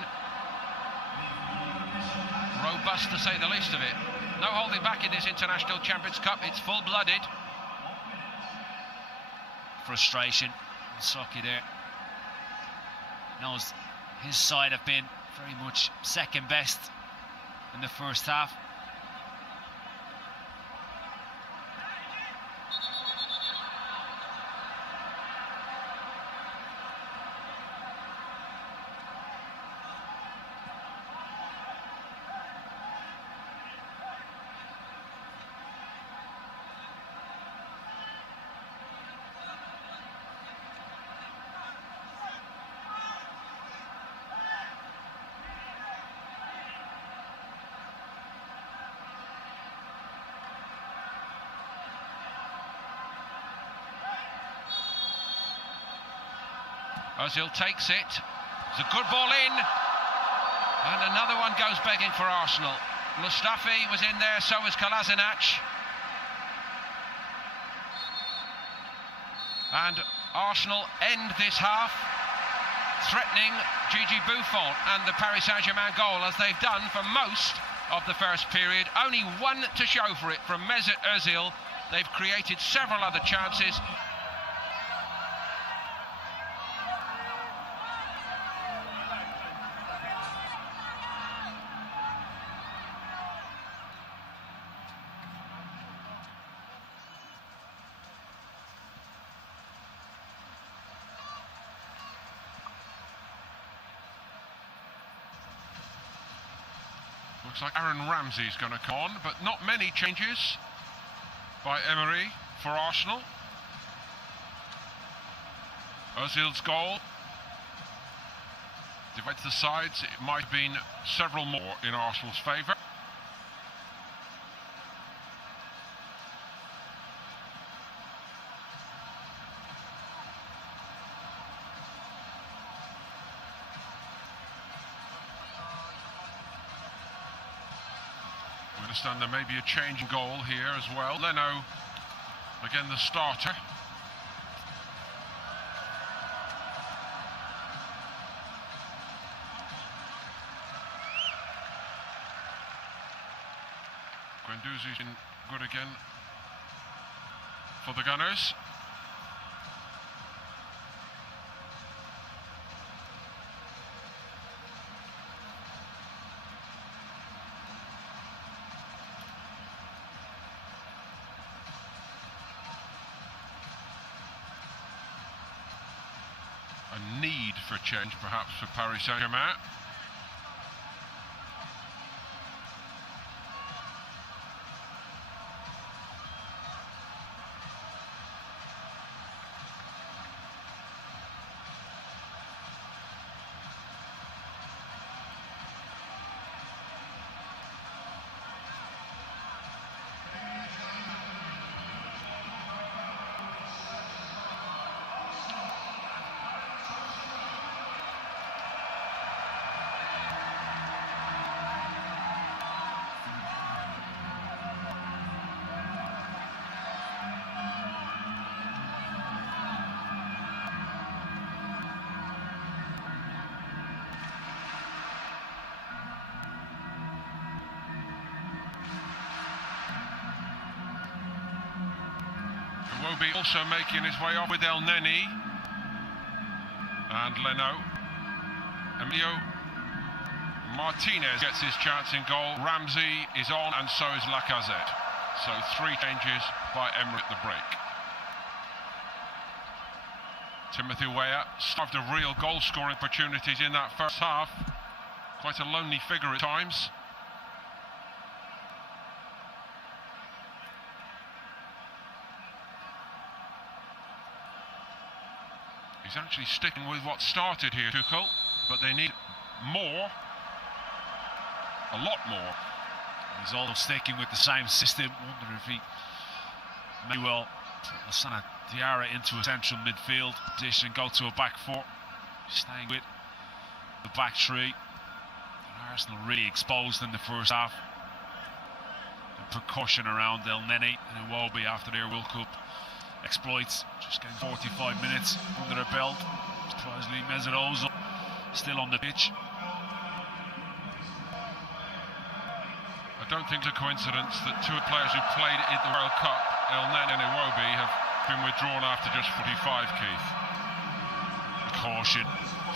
Robust, to say the least of it. No holding back in this International Champions Cup. It's full-blooded. Frustration. Soke there knows his side have been very much second best in the first half. Ozil takes it. It's a good ball in. And another one goes begging for Arsenal. Mustafi was in there, so was Kolasinac. And Arsenal end this half threatening Gigi Buffon and the Paris Saint-Germain goal, as they've done for most of the first period. Only one to show for it from Mesut Ozil. They've created several other chances. Looks like Aaron Ramsey's going to come on, but not many changes by Emery for Arsenal. Ozil's goal divides the sides. It might have been several more in Arsenal's favour. I understand there may be a change in goal here as well. Leno, again the starter. Guendouzi's in good again for the Gunners. a need for change perhaps for Paris Saint-Germain. Iwobi also making his way off with El Neni and Leno. Emilio Martinez gets his chance in goal. Ramsey is on, and so is Lacazette. So 3 changes by Emery at the break. Timothy Weah starved of real goal-scoring opportunities in that first half. Quite a lonely figure at times. He's actually sticking with what started here, Tuchel, but they need more, a lot more. He's also sticking with the same system. Wonder if he may well put Lassana Diarra into a central midfield position, go to a back 4, staying with the back 3. Arsenal really exposed in the first half. The percussion around El Neni and Iwobi after their World Cup exploits, just getting 45 minutes under their belt. Surprisingly, Mesut Ozil still on the pitch. I don't think it's a coincidence that 2 players who played in the World Cup, El Neni and Iwobi, have been withdrawn after just 45, Keith. Caution,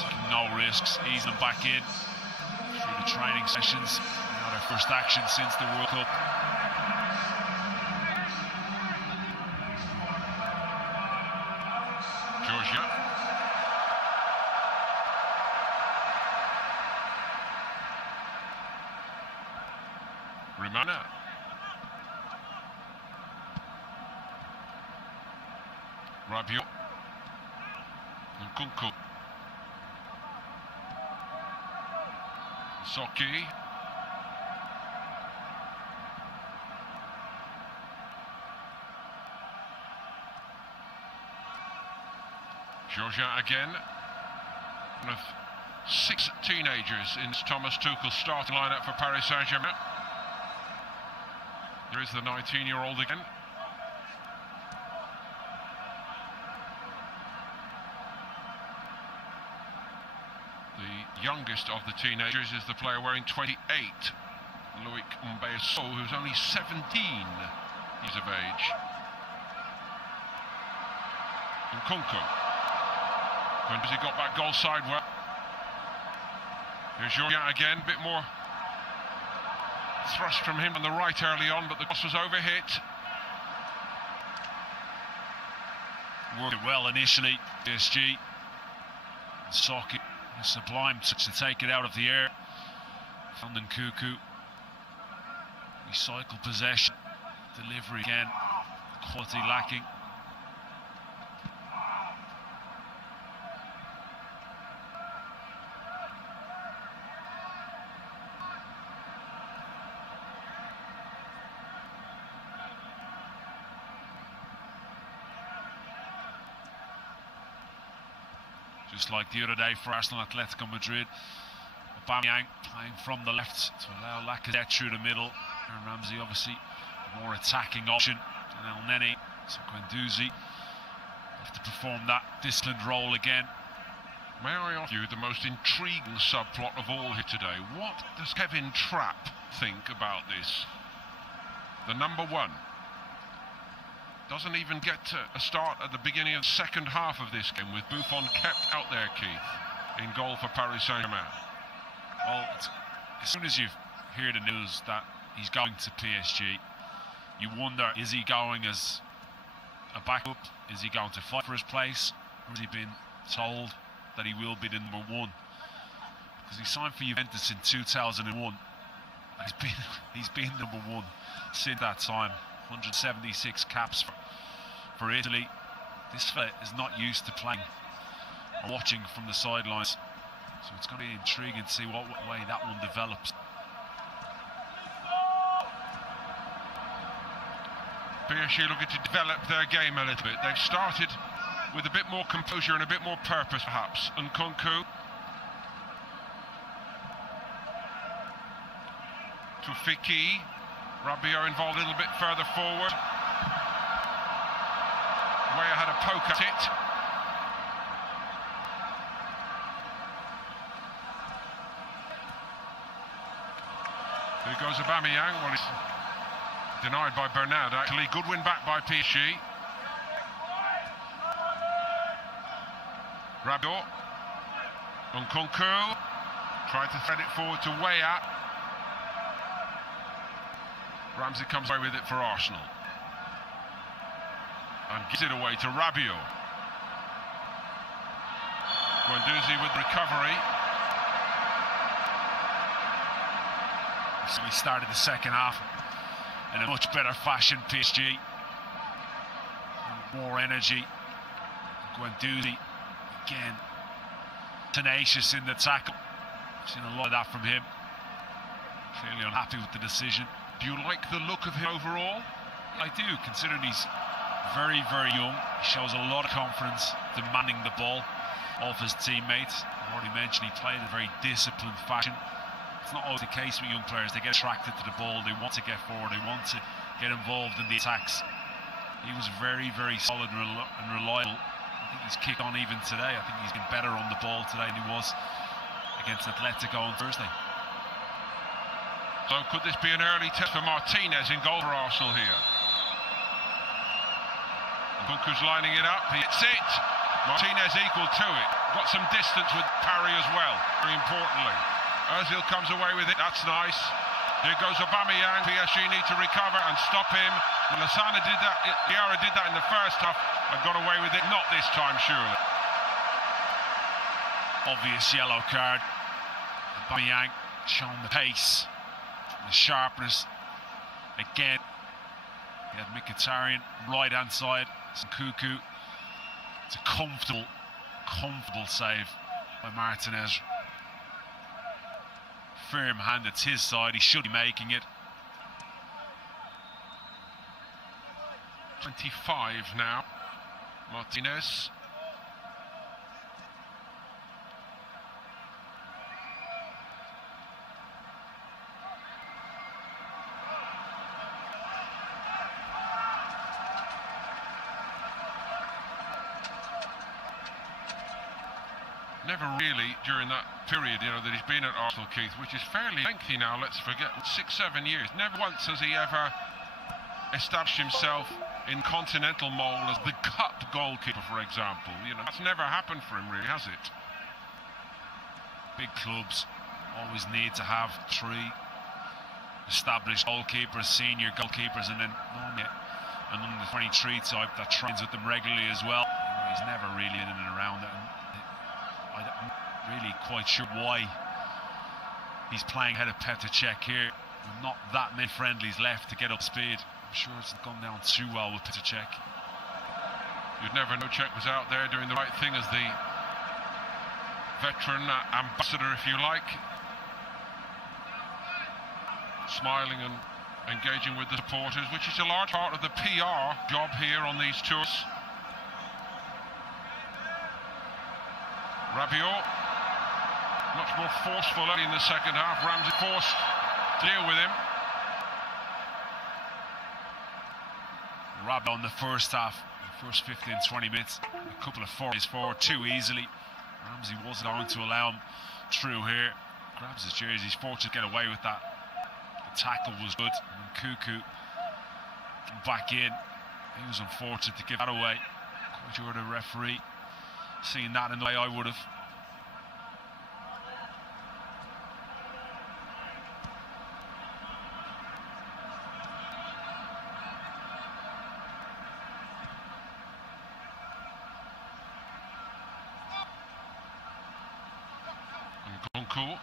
taking no risks, easing them back in through the training sessions. Now their first action since the World Cup. Georgia. Romana. Rabiot. Nkunku. Soki. Georgia again. One of 6 teenagers in Thomas Tuchel's starting lineup for Paris Saint-Germain. There is the 19-year-old again. The youngest of the teenagers is the player wearing 28, Loic Mbesso, who's only 17 years of age. Nkunku. When he got that goal side well. Here's Georgia again, bit more thrust from him on the right early on, but the cross was overhit. Worked well initially, PSG. Sock it, sublime to take it out of the air. Found Nkunku. Recycle possession. Delivery again. Quality lacking. Just like the other day for Arsenal, Atletico Madrid. Aubameyang playing from the left to allow Lacazette through the middle. And Ramsey obviously a more attacking option than El Neni. So Guendouzi have to perform that disciplined role again. May I ask you the most intriguing subplot of all here today? What does Kevin Trapp think about this? The number 1. Doesn't even get to a start at the beginning of the second half of this game, with Buffon kept out there, Keith, in goal for Paris Saint-Germain. Well, as soon as you hear the news that he's going to PSG, you wonder, is he going as a backup? Is he going to fight for his place? Or has he been told that he will be the number one, because he signed for Juventus in 2001. He's been number one since that time. 176 caps for Italy. This fella is not used to playing or watching from the sidelines, so it's going to be intriguing to see what way that one develops. PSG looking to develop their game a little bit. They've started with a bit more composure and a bit more purpose, perhaps. And Nkunku to Fiki. Rabiot involved a little bit further forward. Weah had a poke at it. Here goes Aubameyang. Well, it's denied by Bernard, actually. Good win back by PSG. Rabiot. Nkunku tried to thread it forward to Weah. Ramsey comes away with it for Arsenal. And gives it away to Rabiot. Guendouzi with recovery. So we started the second half in a much better fashion, PSG. More energy. Guendouzi, again, tenacious in the tackle. Seen a lot of that from him. Clearly unhappy with the decision. Do you like the look of him overall? I do, considering he's very, very young. He shows a lot of confidence, demanding the ball off his teammates. I've already mentioned he played in a very disciplined fashion. It's not always the case with young players. They get attracted to the ball, they want to get forward, they want to get involved in the attacks. He was very, very solid and reliable. I think he's kicked on even today. I think he's been better on the ball today than he was against Atletico on Thursday. So could this be an early test for Martinez in goal for Arsenal here? Nkunku's lining it up, he hits it. Martinez equal to it. Got some distance with parry as well, very importantly. Ozil comes away with it, that's nice. Here goes Aubameyang. PSG need to recover and stop him. Lasana did that, Diarra did that in the first half and got away with it, not this time surely. Obvious yellow card. Aubameyang showing the pace, the sharpness. Again, he had Mkhitaryan right hand side. Nkunku. It's a comfortable save by Martinez. Firm hand, it's his side, he should be making it. 25 now, Martinez. Never really, during that period, that he's been at Arsenal, Keith, which is fairly lengthy now, let's forget, 6-7 years. Never once has he ever established himself in continental mould as the cup goalkeeper, for example. That's never happened for him, really, has it? Big clubs always need to have 3 established goalkeepers, senior goalkeepers, and then normally an under-23 type that trains with them regularly as well. He's never really in and around it. I'm really quite sure why he's playing ahead of Petr Cech here. Not that many friendlies left to get up speed. I'm sure it's gone down too well with Petr Cech. You'd never know Cech was out there doing the right thing as the veteran ambassador, if you like. Smiling and engaging with the supporters, which is a large part of the PR job here on these tours. Rabiot, much more forceful early in the second half. Ramsey forced to deal with him. Rabiot in the first half, the first 15-20 minutes, a couple of forays forward too easily. Ramsey wasn't going to allow him through here. Grabs his jersey, he's fortunate to get away with that. The tackle was good, and Nkunku back in. He was unfortunate to give that away. Quite sure the referee seen that in the way I would have. Uncool.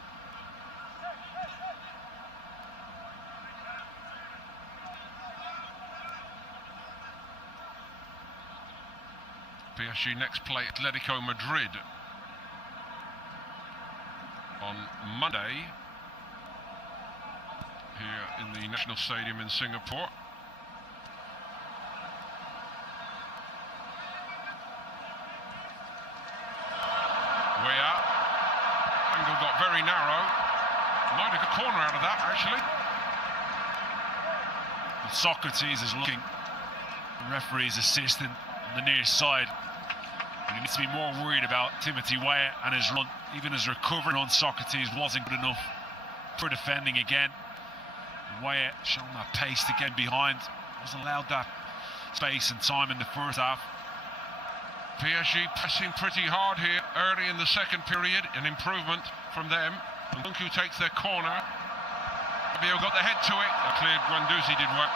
PSG next play Atletico Madrid on Monday here in the National Stadium in Singapore. Angle got very narrow. Might have got a corner out of that, actually. But Socrates is looking. The referee's assistant on the near side. He needs to be more worried about Timothy Weah and his run. Even his recovery on Socrates wasn't good enough for defending again. Weah showing that pace to get behind. Wasn't allowed that space and time in the first half. PSG pressing pretty hard here early in the second period, an improvement from them. And Nkunku takes their corner. Rabiot got the head to it. Cleared. Guendouzi did well.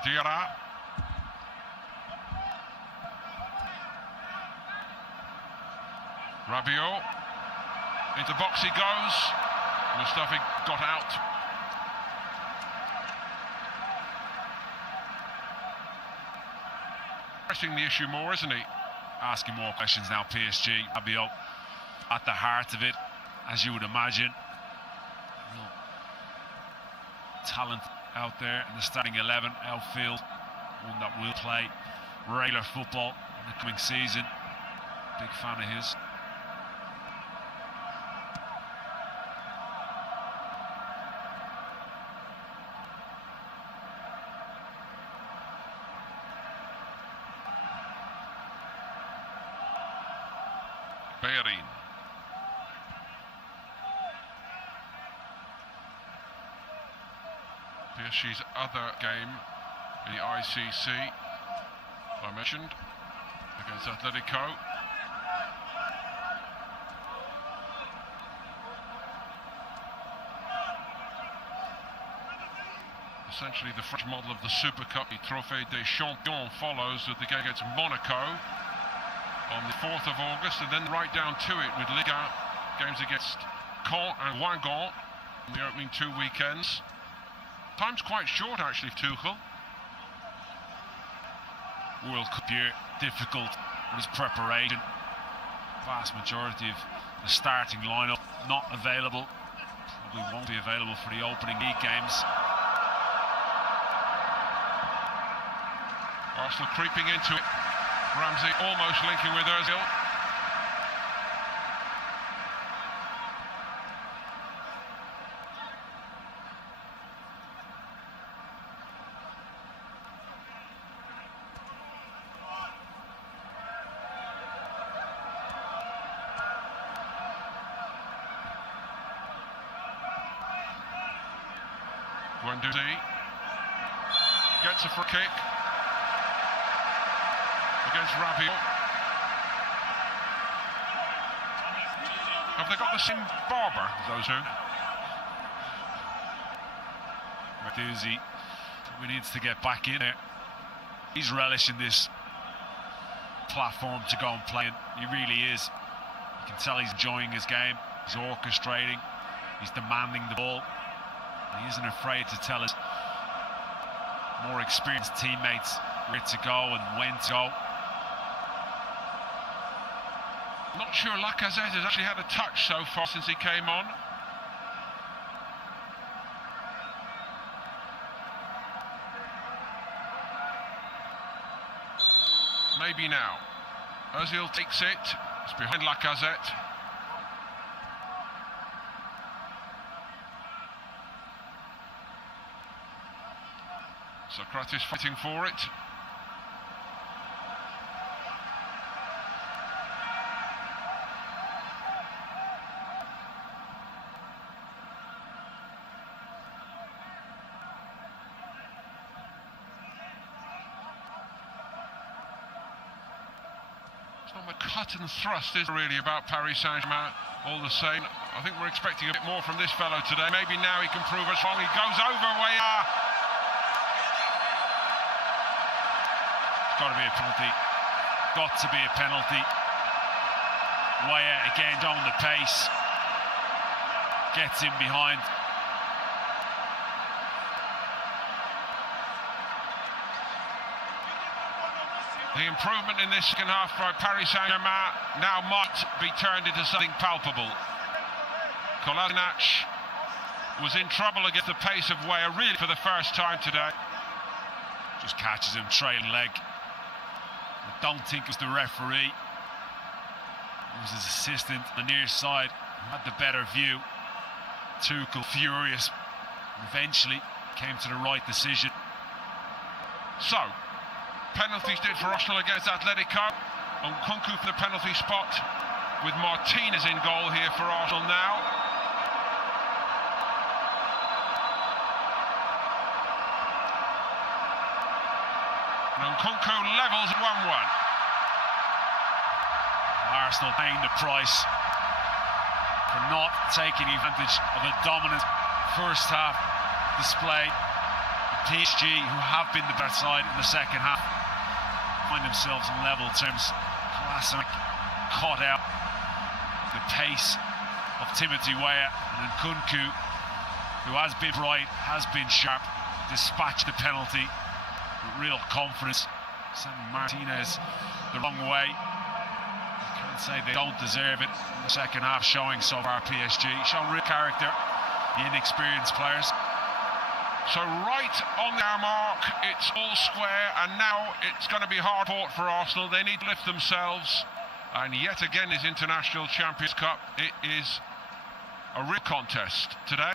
Diarra. Rabiot. Into the box he goes. Mustafi got out. Pressing the issue more, isn't he? Asking more questions now, PSG. Rabiot at the heart of it, as you would imagine. Real talent out there in the starting 11, outfield. One that will play regular football in the coming season. Big fan of his. Bellerin. PSG's other game in the ICC, I mentioned, against Atletico. Essentially the French model of the Super Cup, the Trophée des Champions, follows with the game against Monaco on the 4th of August, and then right down to it with Liga games against Caen and Guingamp in the opening 2 weekends. Time's quite short actually, Tuchel. World Cup year, difficult with his preparation. Vast majority of the starting lineup not available. Probably won't be available for the opening league games. Arsenal creeping into it. Ramsey almost linking with Ozil. Guendouzi gets a free kick against Rabiot. Have they got the same barber, those two? Guendouzi needs to get back in there. He's relishing this platform to go and play in. He really is. You can tell he's enjoying his game. He's orchestrating. He's demanding the ball. He isn't afraid to tell his more experienced teammates where to go and when to go. Not sure Lacazette has actually had a touch so far since he came on. Maybe now. Ozil takes it. It's behind Lacazette. Socrates fighting for it. It's not a cut and thrust, is it really, about Paris Saint-Germain all the same. I think we're expecting a bit more from this fellow today. Maybe now he can prove us wrong. He goes over Weah. Got to be a penalty. Got to be a penalty. Weah again on the pace. Gets in behind. The improvement in this second half by Paris Saint-Germain now might be turned into something palpable. Kolasinac was in trouble against the pace of Weah really for the first time today. Just catches him trailing leg. I don't think it was the referee. It was his assistant on the near side who had the better view. Tuchel furious. Eventually came to the right decision. So, penalties did for Arsenal against Atletico. Nkunku for the penalty spot, with Martinez in goal here for Arsenal now. Nkunku levels at 1-1. Arsenal paying the price for not taking advantage of a dominant first half display. PSG, who have been the better side in the second half, find themselves on level terms. Kolasinac caught out the pace of Timothy Weah, and Nkunku, who has been bright, has been sharp, dispatched the penalty with real confidence. Sending Martinez the wrong way. I can't say they don't deserve it in the second half showing so far. PSG showing real character, the inexperienced players. So right on their mark, it's all square, and now it's going to be hard fought for Arsenal. They need to lift themselves, and yet again is International Champions Cup. It is a real contest today.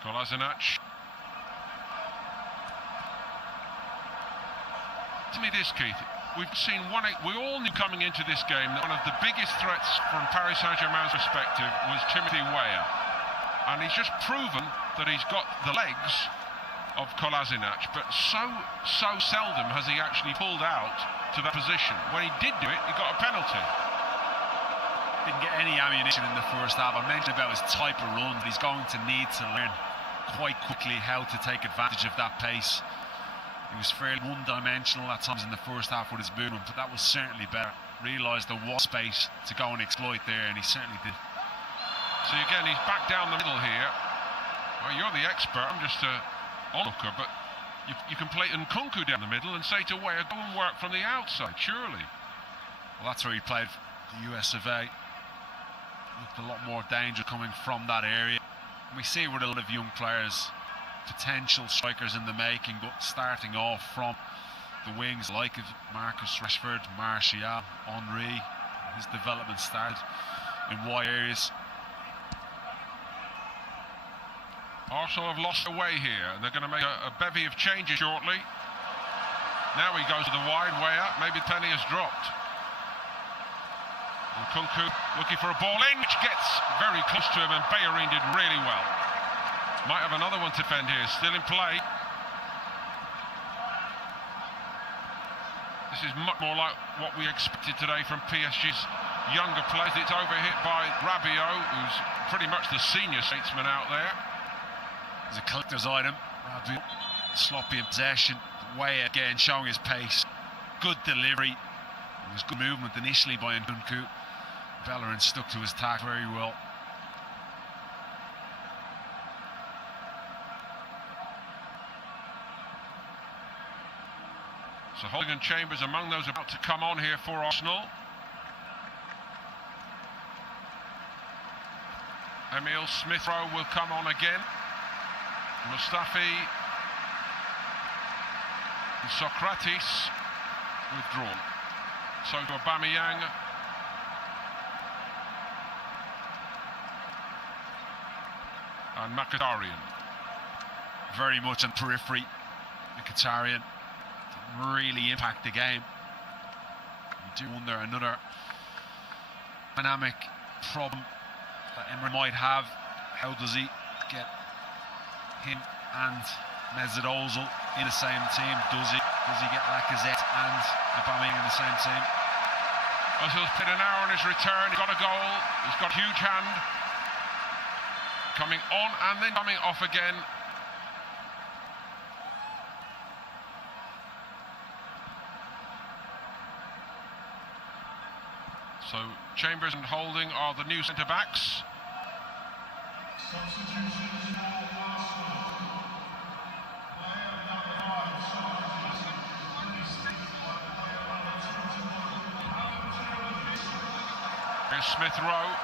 Kolasinac. To me this, Keith, we've seen we all knew coming into this game that one of the biggest threats from Paris Saint-Germain's perspective was Timothy Weah. And he's just proven that he's got the legs of Kolasinac, but so seldom has he actually pulled out to that position. When he did do it, he got a penalty. Didn't get any ammunition in the first half. I mentioned about his type of run. He's going to need to learn quite quickly how to take advantage of that pace. He was fairly one-dimensional at times in the first half with his movement, but that was certainly better. Realised there was space to go and exploit there, and he certainly did. See, again, he's back down the middle here. Well, you're the expert. I'm just a onlooker, but you can play Nkunku down the middle and say to Weah, go and work from the outside, surely. Well, that's where he played for the US of A. Looked a lot more danger coming from that area. We see with a lot of young players, potential strikers in the making, but starting off from the wings, like of Marcus Rashford, Martial, Henry. His development started in wide areas. Arsenal have lost their way here, and they're going to make a bevy of changes shortly. Now he goes to the wide way up. Maybe Penny has dropped. Nkunku looking for a ball in, which gets very close to him, and Bellerin did really well. Might have another one to defend here, still in play. This is much more like what we expected today from PSG's younger players. It's overhit by Rabiot, who's pretty much the senior statesman out there. It's a collector's item. Rabiot, sloppy in possession. Weah again showing his pace. Good delivery. It was good movement initially by Nkunku. Bellerin stuck to his tack very well. So Holding and Chambers among those about to come on here for Arsenal. Emile Smith-Rowe will come on again. Mustafi and Socrates withdrawn. So to Aubameyang. And Mkhitaryan. Very much on periphery. Mkhitaryan didn't really impact the game. You do wonder another dynamic problem that Emery might have. How does he get him and Mesut Ozil in the same team? Does he get Lacazette and Aubameyang in the same team? Ozil's played an hour on his return. He's got a goal. He's got a huge hand. Coming on and then coming off again. So Chambers and Holding are the new centre-backs. Here's Smith Rowe.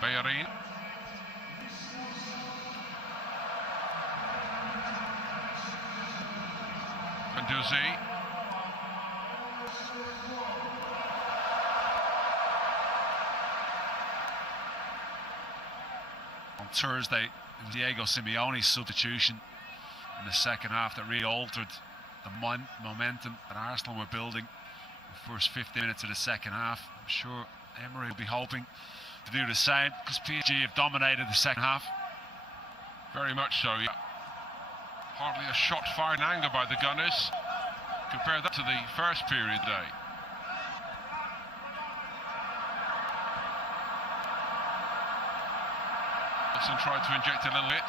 Bellerin. Mendozi. On Thursday, it was Diego Simeone's substitution in the second half that really altered the momentum that Arsenal were building the first 15 minutes of the second half. I'm sure Emery will be hoping to do the same because PSG have dominated the second half. Very much so, yeah. Hardly a shot fired in anger by the Gunners. Compare that to the first period today. Wilson tried to inject a little bit.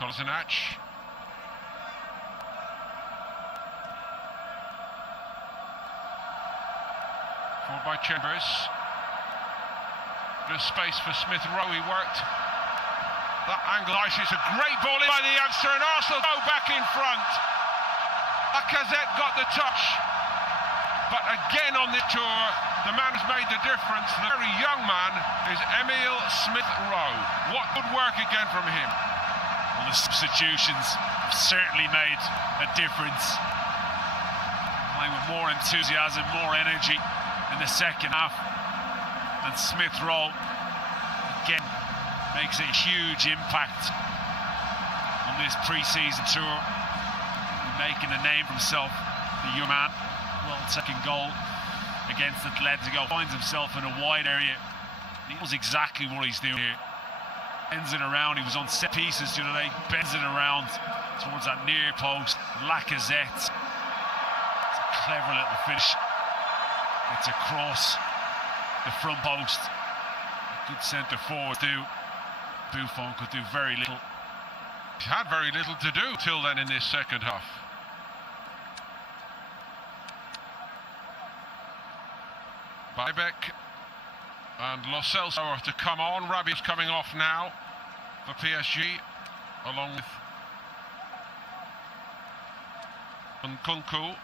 Kolasinac. Forward by Chambers. There's space for Smith Rowe. He worked that angle nicely. It's a great ball in by the youngster, and Arsenal go back in front. Lacazette got the touch, but again on this tour, the man who's made the difference, the very young man, is Emile Smith Rowe. What good work again from him. Well, the substitutions have certainly made a difference. Playing with more enthusiasm, more energy in the second half. And Smith Rowe, again, makes a huge impact on this pre-season tour. Making a name for himself, the young man. Well, second goal against Atletico. Finds himself in a wide area. He knows exactly what he's doing here. Bends it around. He was on set pieces the other day. Bends it around towards that near post. Lacazette. It's a clever little finish. It's across the front post. A good centre forward too. Buffon could do very little. He had very little to do till then in this second half. Bajbek and Lo Celso are to come on. Rabiot's coming off now for PSG, along with Nkunku.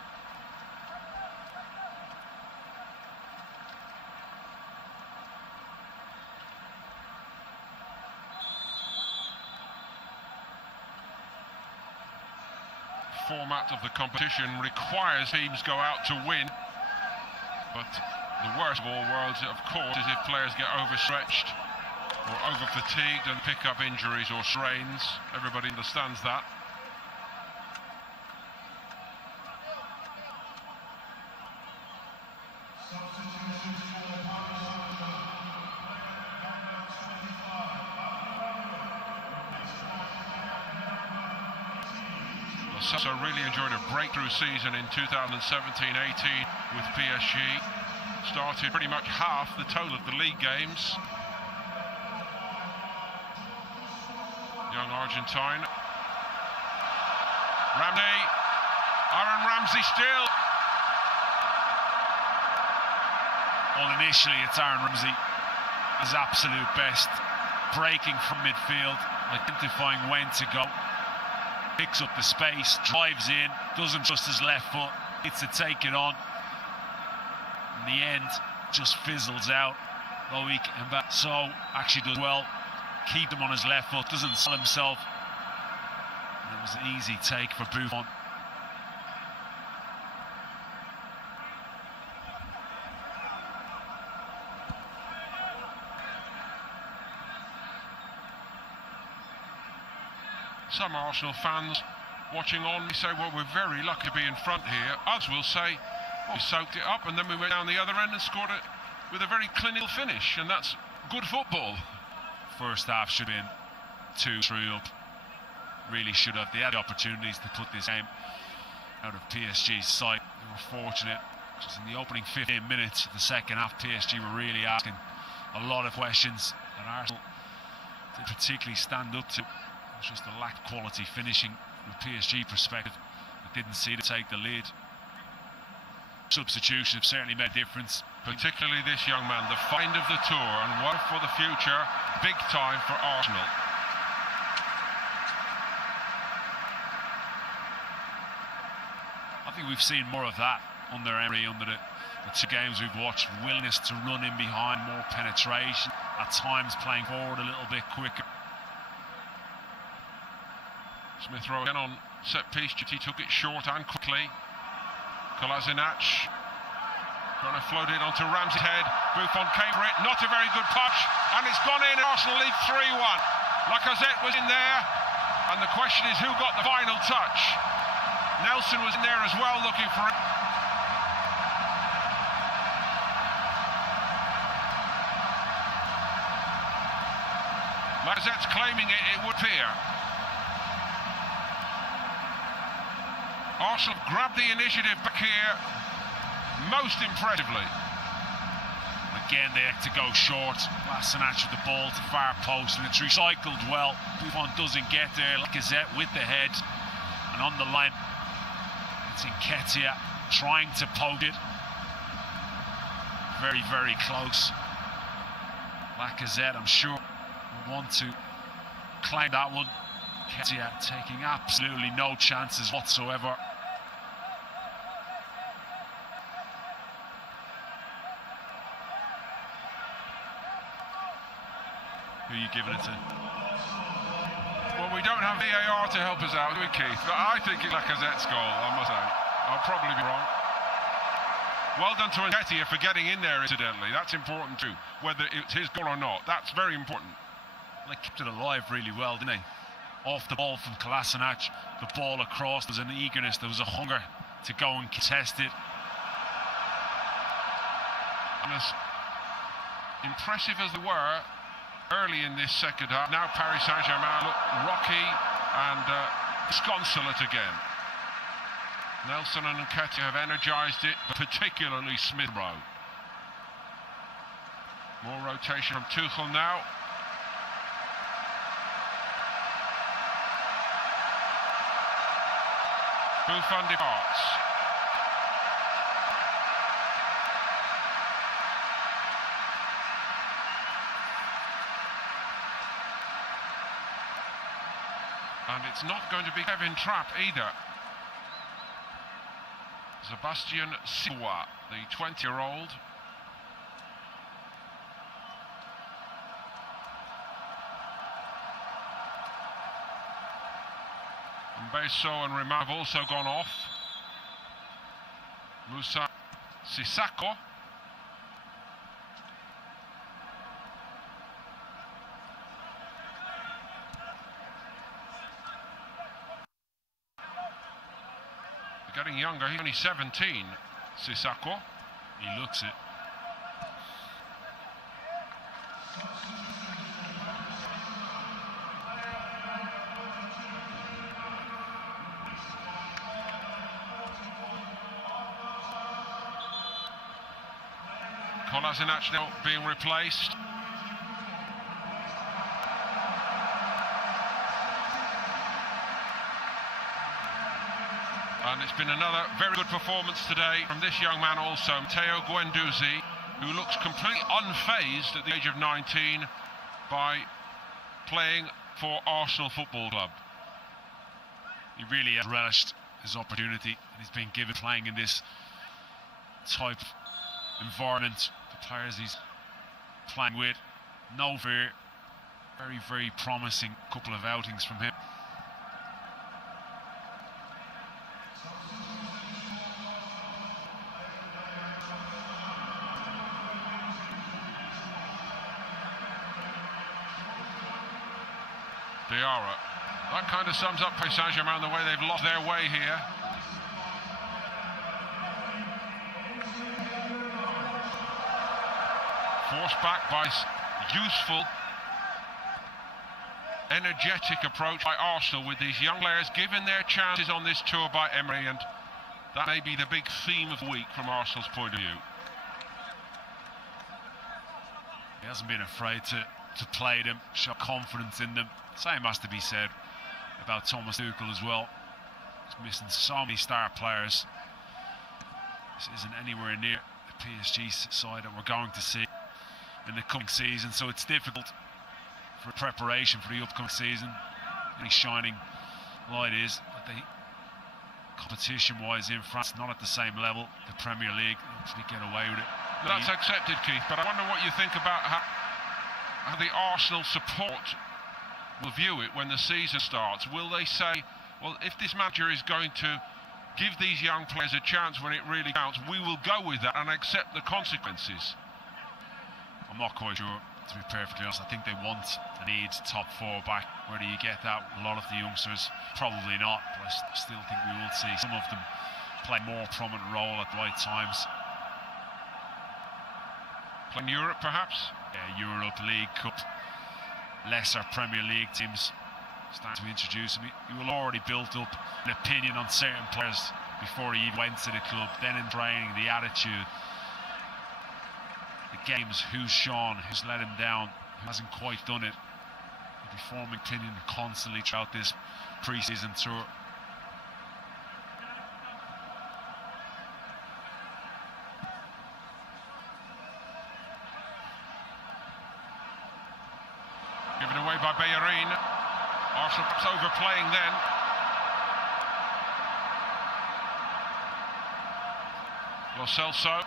Format of the competition requires teams go out to win, but the worst of all worlds, of course, is if players get overstretched or over-fatigued and pick up injuries or strains. Everybody understands that. So really enjoyed a breakthrough season in 2017-18 with PSG. Started pretty much half the total of the league games. Young Argentine. Ramsey. Aaron Ramsey still. Well, initially it's Aaron Ramsey his absolute best, breaking from midfield, identifying when to go, picks up the space, drives in, doesn't trust his left foot, gets to take it on. In the end, just fizzles out. Loic Mbappé so actually does well, keep him on his left foot, doesn't sell himself. And it was an easy take for Buffon. Some Arsenal fans watching on, we say, well, we're very lucky to be in front here. Others will say, well, we soaked it up and then we went down the other end and scored it with a very clinical finish, and that's good football. First half should have been 2-3 up. Really should have. They had opportunities to put this game out of PSG's sight. They were fortunate, because in the opening 15 minutes of the second half, PSG were really asking a lot of questions, and Arsenal didn't particularly stand up to. It was just a lack of quality finishing from a PSG perspective. They didn't see to take the lead. Substitution have certainly made a difference. Particularly this young man, the find of the tour, and one for the future, big time for Arsenal. I think we've seen more of that under Emery, under the 2 games we've watched. Willingness to run in behind, more penetration, at times playing forward a little bit quicker. Smith Rowe again on set piece. He took it short and quickly. Kolasinac trying to float it onto Ramsey's head. Buffon came for it. Not a very good punch, and it's gone in. Arsenal lead 3-1. Lacazette was in there, and the question is who got the final touch. Nelson was in there as well, looking for it. Lacazette's claiming it would appear. Arsenal grabbed the initiative back here most impressively. Again, they had to go short. Kolasinac with the ball to far post, and it's recycled well. Buffon doesn't get there. Lacazette with the head, and on the line, it's Nketiah trying to poke it. Very, very close. Lacazette, I'm sure, will want to claim that one. Nketiah taking absolutely no chances whatsoever. Who are you giving it to? Well, we don't have VAR to help us out, do we, Keith? But I think it's Lacazette's goal, I must say. I'll probably be wrong. Well done to Nketiah for getting in there, incidentally. That's important too, whether it's his goal or not. That's very important. They kept it alive really well, didn't they? Off the ball from Kolasinac, the ball across. There was an eagerness, there was a hunger to go and contest it. And as impressive as they were early in this second half, now Paris Saint-Germain look rocky and disconsolate again. Nelson and Nketiah have energised it, particularly Smith Rowe. More rotation from Tuchel now. Buffon departs. And it's not going to be Kevin Trapp either. Sebastian Silva, the 20-year-old. Mbeso and Rima have also gone off. Moussa Sissoko. Getting younger, he's only 17, Sissoko. He looks it. Kolasinac now being replaced. And it's been another very good performance today from this young man also, Matteo Guendouzi, who looks completely unfazed at the age of 19 by playing for Arsenal Football Club. He really has relished his opportunity and he's been given playing in this type of environment. The players he's playing with, no fear. Very, very promising couple of outings from him. Diarra. That kind of sums up PSG Saint-Germain, the way they've lost their way here. Forced back by useful, energetic approach by Arsenal with these young players given their chances on this tour by Emery, and that may be the big theme of the week from Arsenal's point of view. He hasn't been afraid to play them, show confidence in them. Same has to be said about Thomas Tuchel as well. He's missing so many star players. This isn't anywhere near the PSG side that we're going to see in the coming season, so it's difficult for preparation for the upcoming season. Any shining light is that the competition-wise in France, not at the same level. The Premier League, they get away with it. That's accepted, Keith, but I wonder what you think about how the Arsenal support will view it when the season starts. Will they say, well, if this manager is going to give these young players a chance when it really counts, we will go with that and accept the consequences? I'm not quite sure, to be perfectly honest. I think they want and need top four back. Where do you get that? A lot of the youngsters, probably not, but I still think we will see some of them play more prominent role at the right times. In Europe, perhaps? Yeah, Europe, League Cup, lesser Premier League teams starting to introduce him. He will already built up an opinion on certain players before he went to the club, then in training, the attitude, the games, who's shone, who's let him down, who hasn't quite done it. He'll be forming opinion constantly throughout this pre-season tour. Given away by Bellerin. Arsenal perhaps overplaying then. Lo Celso.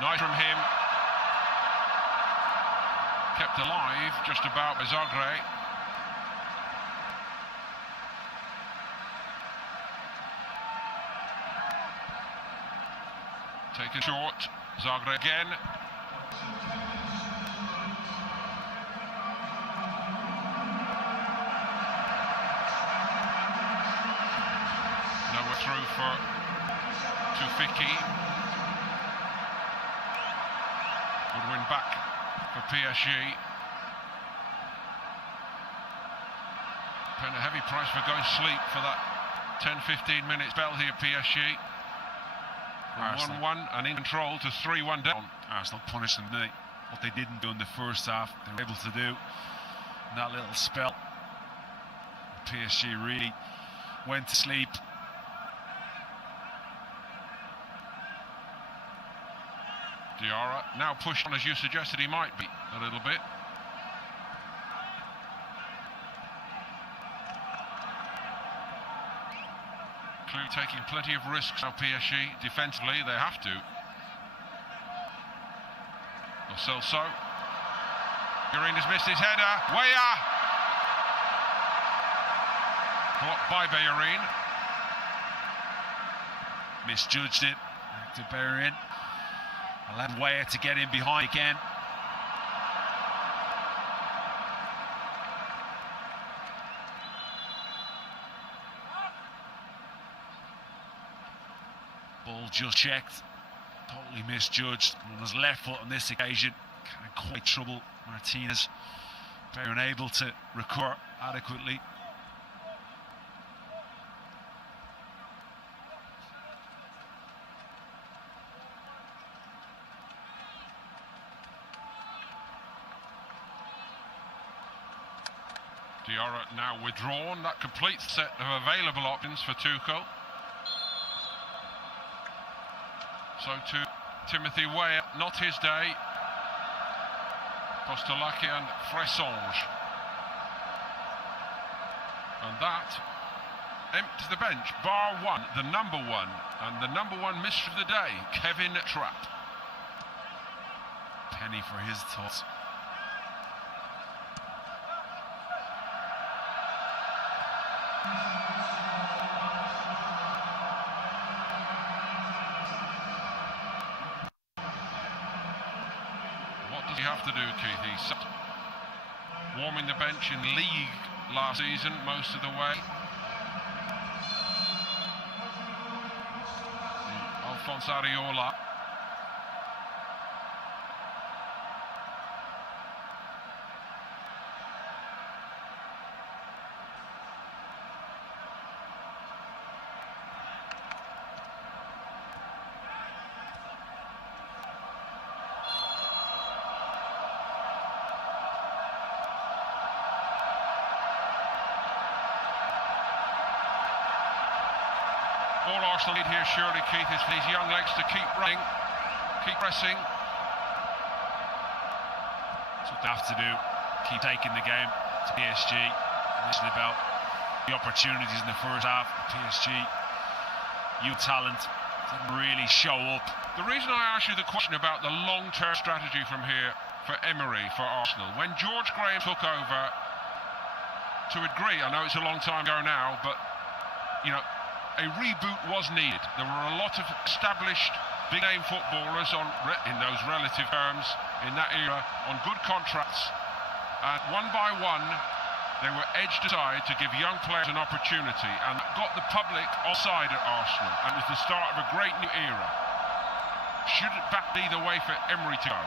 Nice from him. Kept alive just about by Zagreb. Taken short. Zagreb again. Nowhere through for Tufiki. Good win back for PSG. Paying a heavy price for going to sleep for that 10-15 minute spell here, PSG. From 1-1 and in control to 3-1 down. Arsenal punished them, didn't they? What they didn't do in the first half, they were able to do in that little spell. PSG really went to sleep. Diarra now pushed on, as you suggested he might be, a little bit. Clearly taking plenty of risks now, PSG. Defensively, they have to. Lo Celso. Bellerin has missed his header. Weah! Blocked by Bellerin. Misjudged it. Back to Bellerin. Allowed Weah to get in behind again. Ball just checked. Totally misjudged. On his left foot on this occasion. Kind of quite trouble Martinez. Very unable to recover adequately. Diarra now withdrawn. That complete set of available options for Tuchel. So to Timothy Weah, not his day. Postolaki and Fressange. And that empties the bench, bar one, the number one, and the number one mystery of the day, Kevin Trapp. Penny for his thoughts. What does he have to do, Keith? He's warming the bench in league last season most of the way. Alphonse Areola. All Arsenal need here, surely, Keith, is for these young legs to keep running, keep pressing. That's what they have to do. Keep taking the game to PSG. This is about the opportunities in the first half. PSG, youth talent didn't really show up. The reason I asked you the question about the long-term strategy from here for Emery, for Arsenal, when George Graham took over, to a degree, I know it's a long time ago now, but, you know, a reboot was needed. There were a lot of established big-name footballers in those relative terms in that era on good contracts, and one by one they were edged aside to give young players an opportunity, and got the public offside at Arsenal, and was the start of a great new era. Should that be the way for Emery to go?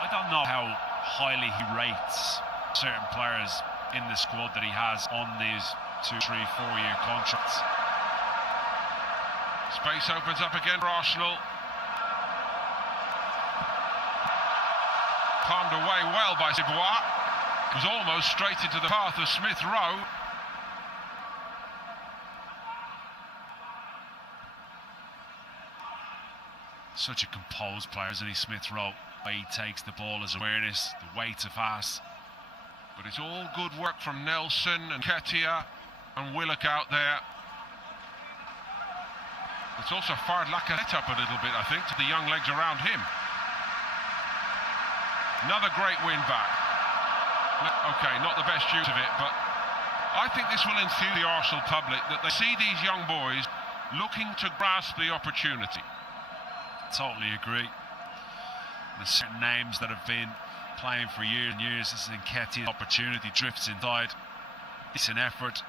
I don't know how highly he rates certain players in the squad that he has on these 2, 3, 4-year contracts. Space opens up again for Arsenal. Palmed away well by Dubois. It was almost straight into the path of Smith Rowe. Such a composed player, isn't he, Smith Rowe? The way he takes the ball, his awareness, the way to pass. But it's all good work from Nelson and Ketia and Willock out there. It's also fired Lacazette up a little bit, I think, to the young legs around him. Another great win back. Okay, not the best use of it, but I think this will enthuse the Arsenal public, that they see these young boys looking to grasp the opportunity. Totally agree. There's certain names that have been playing for years and years. This is Nketiah's opportunity, drifts inside. It's an effort.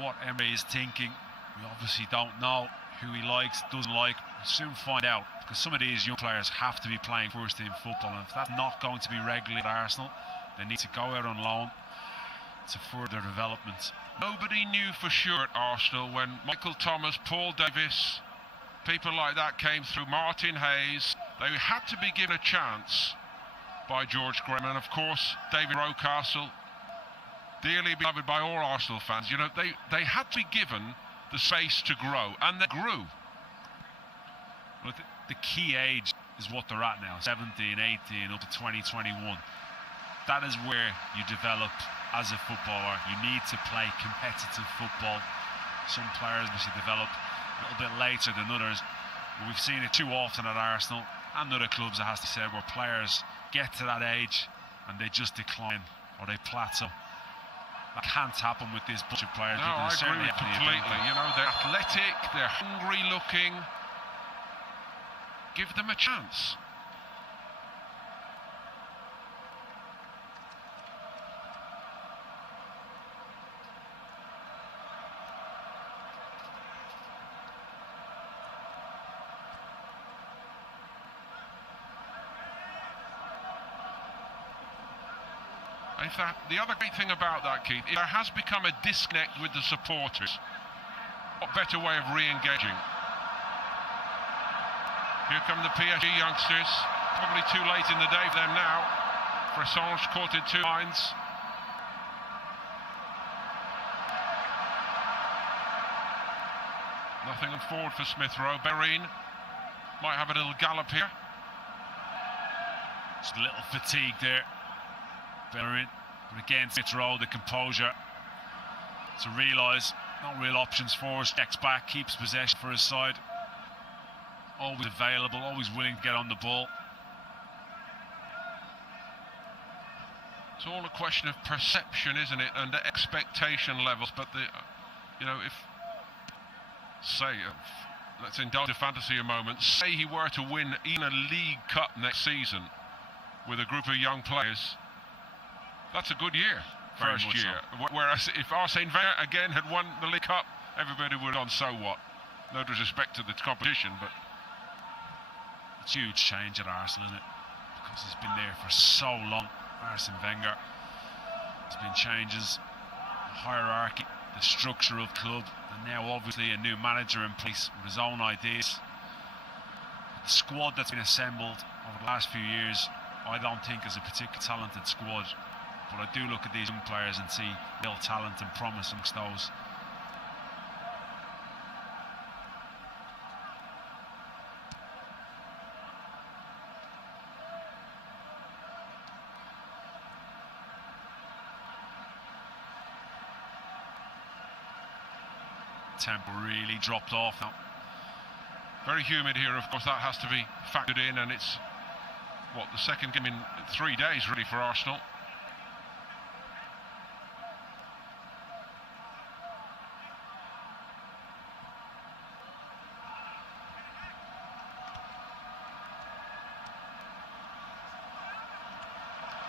What Emery is thinking, we obviously don't know. Who he likes, doesn't like, we'll soon find out, because some of these young players have to be playing first team football, and if that's not going to be regularly at Arsenal, they need to go out on loan to further development. Nobody knew for sure at Arsenal when Michael Thomas, Paul Davis, people like that came through, Martin Hayes. They had to be given a chance by George Graham, and of course David Rocastle, dearly beloved by all Arsenal fans. You know, they had to be given the space to grow, and they grew. Well, the key age is what they're at now, 17, 18, up to 20, 21. That is where you develop as a footballer. You need to play competitive football. Some players must develop a little bit later than others. But we've seen it too often at Arsenal and other clubs, it has to say, where players get to that age and they just decline or they plateau. That can't happen with this bunch of players. No, I agree with completely. You know, they're athletic, they're hungry looking. Give them a chance. In fact, the other great thing about that, Keith, is there has become a disconnect with the supporters. What better way of re-engaging? Here come the PSG youngsters. Probably too late in the day for them now. Fressange caught in 2 lines. Nothing forward for Smith Rowe. Bellerin might have a little gallop here. Just a little fatigue there, Bellerin. But again, Smith Rowe, the composure to realise no real options for us. Checks back, keeps possession for his side. Always available, always willing to get on the ball. It's all a question of perception, isn't it, and expectation levels. But you know, if say, let's indulge a fantasy a moment. Say he were to win even a League Cup next season with a group of young players, that's a good year. First year. So. Whereas if Arsene Wenger again had won the League Cup, everybody would have gone, so what? No disrespect to the competition, but it's a huge change at Arsenal, isn't it? Because he's been there for so long, Arsene Wenger. There's been changes, the hierarchy, the structure of the club, and now obviously a new manager in place with his own ideas. The squad that's been assembled over the last few years, I don't think is a particularly talented squad, but I do look at these young players and see real talent and promise amongst those. Tempo really dropped off now. Very humid here, of course, that has to be factored in, and it's what, the second game in 3 days really for Arsenal.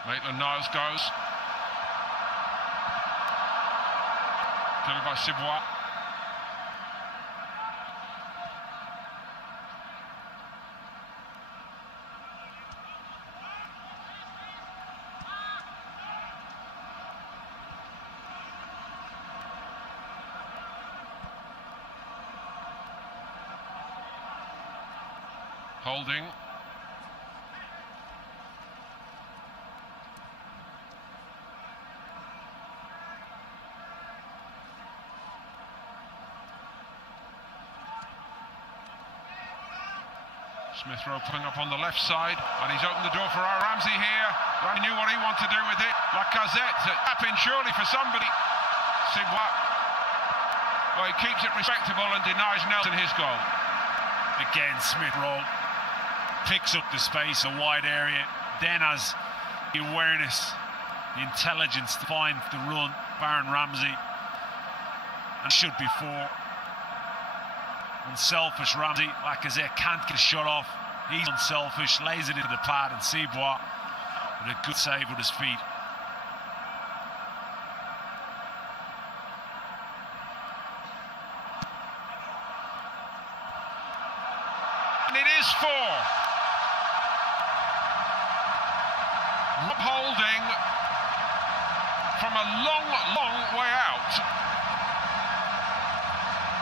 Maitland-Niles goes. Filled by Cibois. Holding. Smith Rowe putting up on the left side, and he's opened the door for our Ramsey here. Ramsey knew what he wanted to do with it. Lacazette, tap in surely for somebody. Cibois. Well, he keeps it respectable and denies Nelson his goal. Again, Smith Rowe picks up the space, a wide area, then has the awareness, the intelligence to find the run, Baron Ramsey, and should be 4. Unselfish Ramsey, Lacazette can't get a shot off, he's unselfish, lays it into the pad, and Cibois with a good save with his feet. And it is 4. Rob Holding from a long, long way out.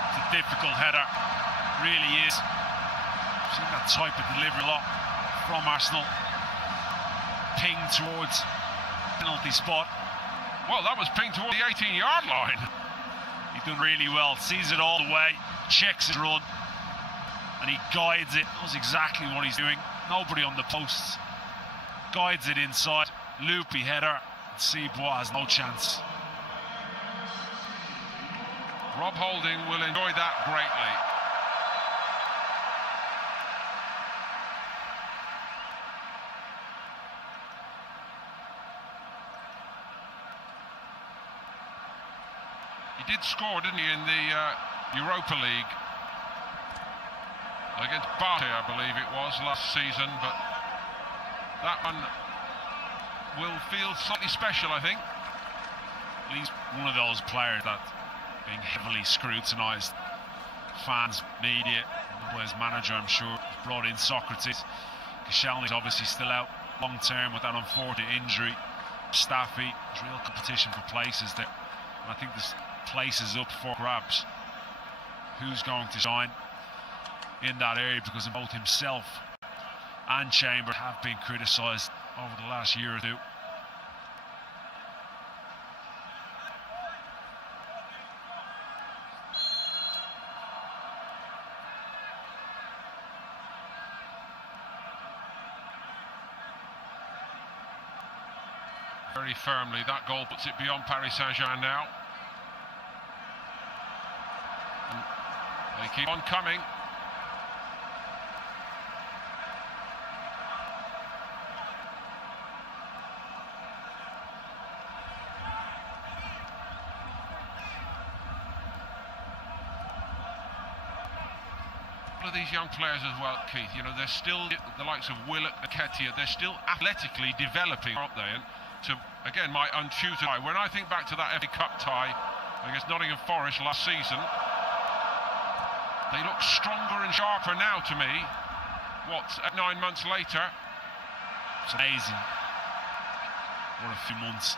It's a difficult header, really is. I've seen that type of delivery a lot from Arsenal. Ping towards penalty spot. Well, that was pinged toward the 18-yard line. He's done really well, sees it all the way, checks his run, and he guides it. Knows exactly what he's doing. Nobody on the posts. Guides it inside, loopy header. Cibois has no chance. Rob Holding will enjoy that greatly. He did score, didn't he, in the Europa League against Barty, I believe it was, last season, but that one will feel slightly special, I think. He's one of those players that being heavily scrutinised. Fans, media, his manager, I'm sure, brought in Socrates. Koscielny's obviously still out long term with that unfortunate injury. Staffy, there's real competition for places there. And I think there's places up for grabs. Who's going to shine in that area, because both himself and Chambers have been criticised over the last year or two. very firmly. That goal puts it beyond Paris Saint-Germain now. And they keep on coming. Of these young players as well, Keith, you know, they're still the likes of Willock, Nketiah, they're still athletically developing, aren't they? And to, again, my untutored eye, when I think back to that FA Cup tie against Nottingham Forest last season, they look stronger and sharper now to me. What, 9 months later? It's amazing what a few months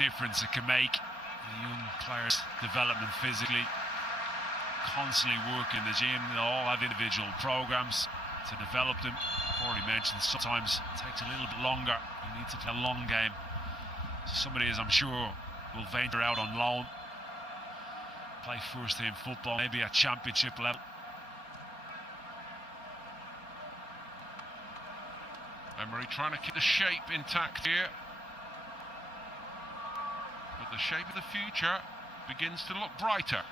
difference it can make. The young players' development physically, constantly work in the gym. They all have individual programs to develop them. I've already mentioned sometimes it takes a little bit longer. You need to play a long game. So somebody, as I'm sure, will venture out on loan, play first team football, maybe at championship level. Emery trying to keep the shape intact here, but the shape of the future begins to look brighter.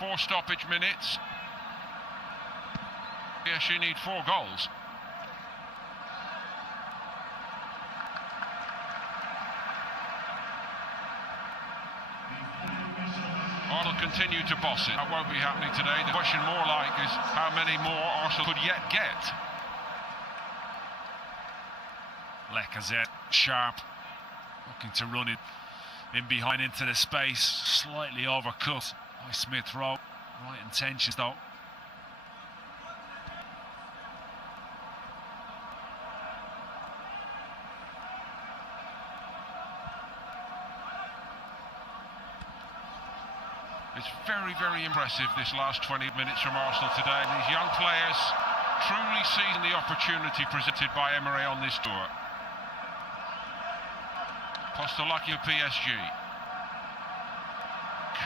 4 stoppage minutes. PSG need 4 goals. Arsenal continue to boss it. That won't be happening today. The question more like is how many more Arsenal could yet get. Lacazette, sharp, looking to run it in behind into the space, slightly overcut by Smith Rowe. Right intentions though. It's very, very impressive this last 20 minutes from Arsenal today. These young players truly seizing the opportunity presented by Emery on this tour. Postolaki of PSG.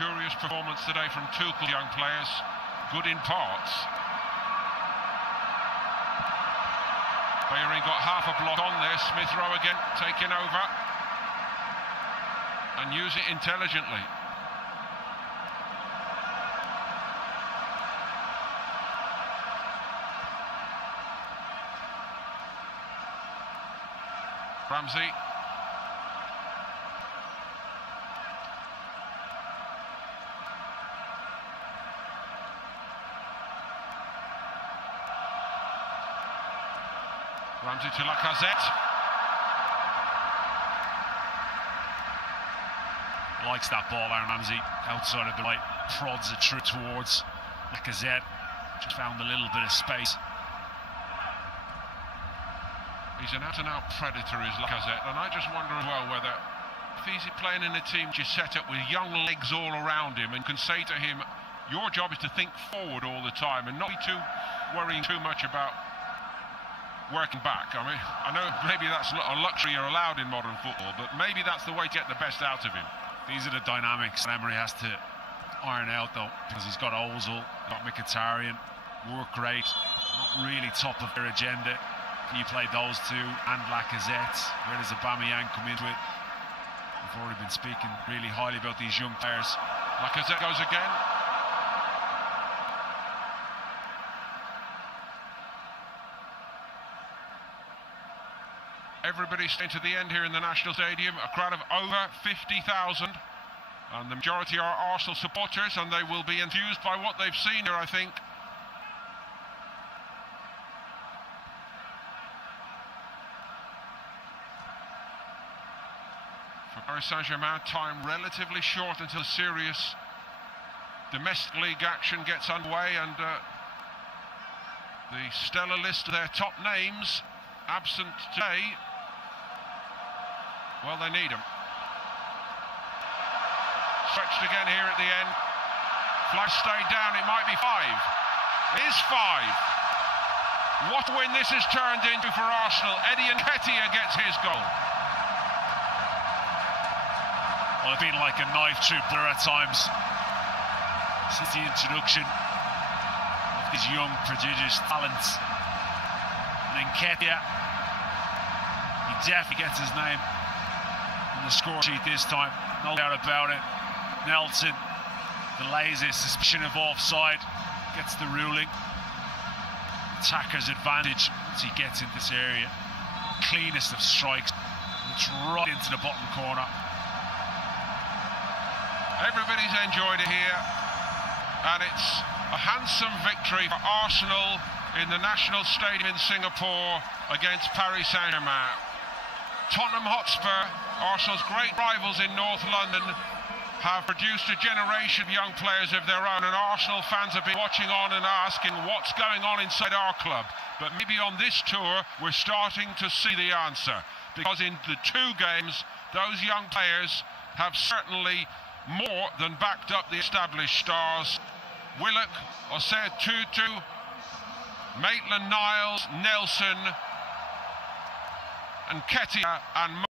Curious performance today from Tuchel's young players, good in parts. Bellerin got half a block on there. Smith Rowe again taking over and use it intelligently. Ramsey. Ramsey to Lacazette. Likes that ball, Aaron Ramsey, outside of the right, prods it through towards Lacazette. Just found a little bit of space. He's an out-and-out predator, is Lacazette, and I just wonder as well whether if he's playing in a team just set up with young legs all around him and can say to him, your job is to think forward all the time and not be worrying too much about working back. I mean, I know maybe that's a luxury you're allowed in modern football, but maybe that's the way to get the best out of him. These are the dynamics Emery has to iron out though, because he's got Ozil, got Mkhitaryan, work rate, not really top of their agenda. You play those two and Lacazette. Where does Aubameyang come into it? We've already been speaking really highly about these young players. Lacazette goes again. Everybody's staying to the end here in the National Stadium. A crowd of over 50,000. And the majority are Arsenal supporters, and they will be enthused by what they've seen here, I think. For Paris Saint-Germain, time relatively short until serious domestic league action gets underway, and the stellar list of their top names absent today. Well, they need them. Stretched again here at the end. Flash stayed down, it might be 5. It is 5. What a win this has turned into for Arsenal. Nketiah gets his goal. Well, it's been like a knife through there at times since the introduction of these young, prodigious talents. And Nketiah, he definitely gets his name on the score sheet this time, no doubt about it. Nelson delays his suspicion of offside, gets the ruling. Attacker's advantage once he gets in this area. Cleanest of strikes, it's right into the bottom corner. Everybody's enjoyed it here, and it's a handsome victory for Arsenal in the National Stadium in Singapore against Paris Saint-Germain. Tottenham Hotspur, Arsenal's great rivals in North London, have produced a generation of young players of their own, and Arsenal fans have been watching on and asking what's going on inside our club. But maybe on this tour we're starting to see the answer, because in the two games those young players have certainly more than backed up the established stars. Willock, Osei Tutu, Maitland-Niles, Nelson, and Nketiah and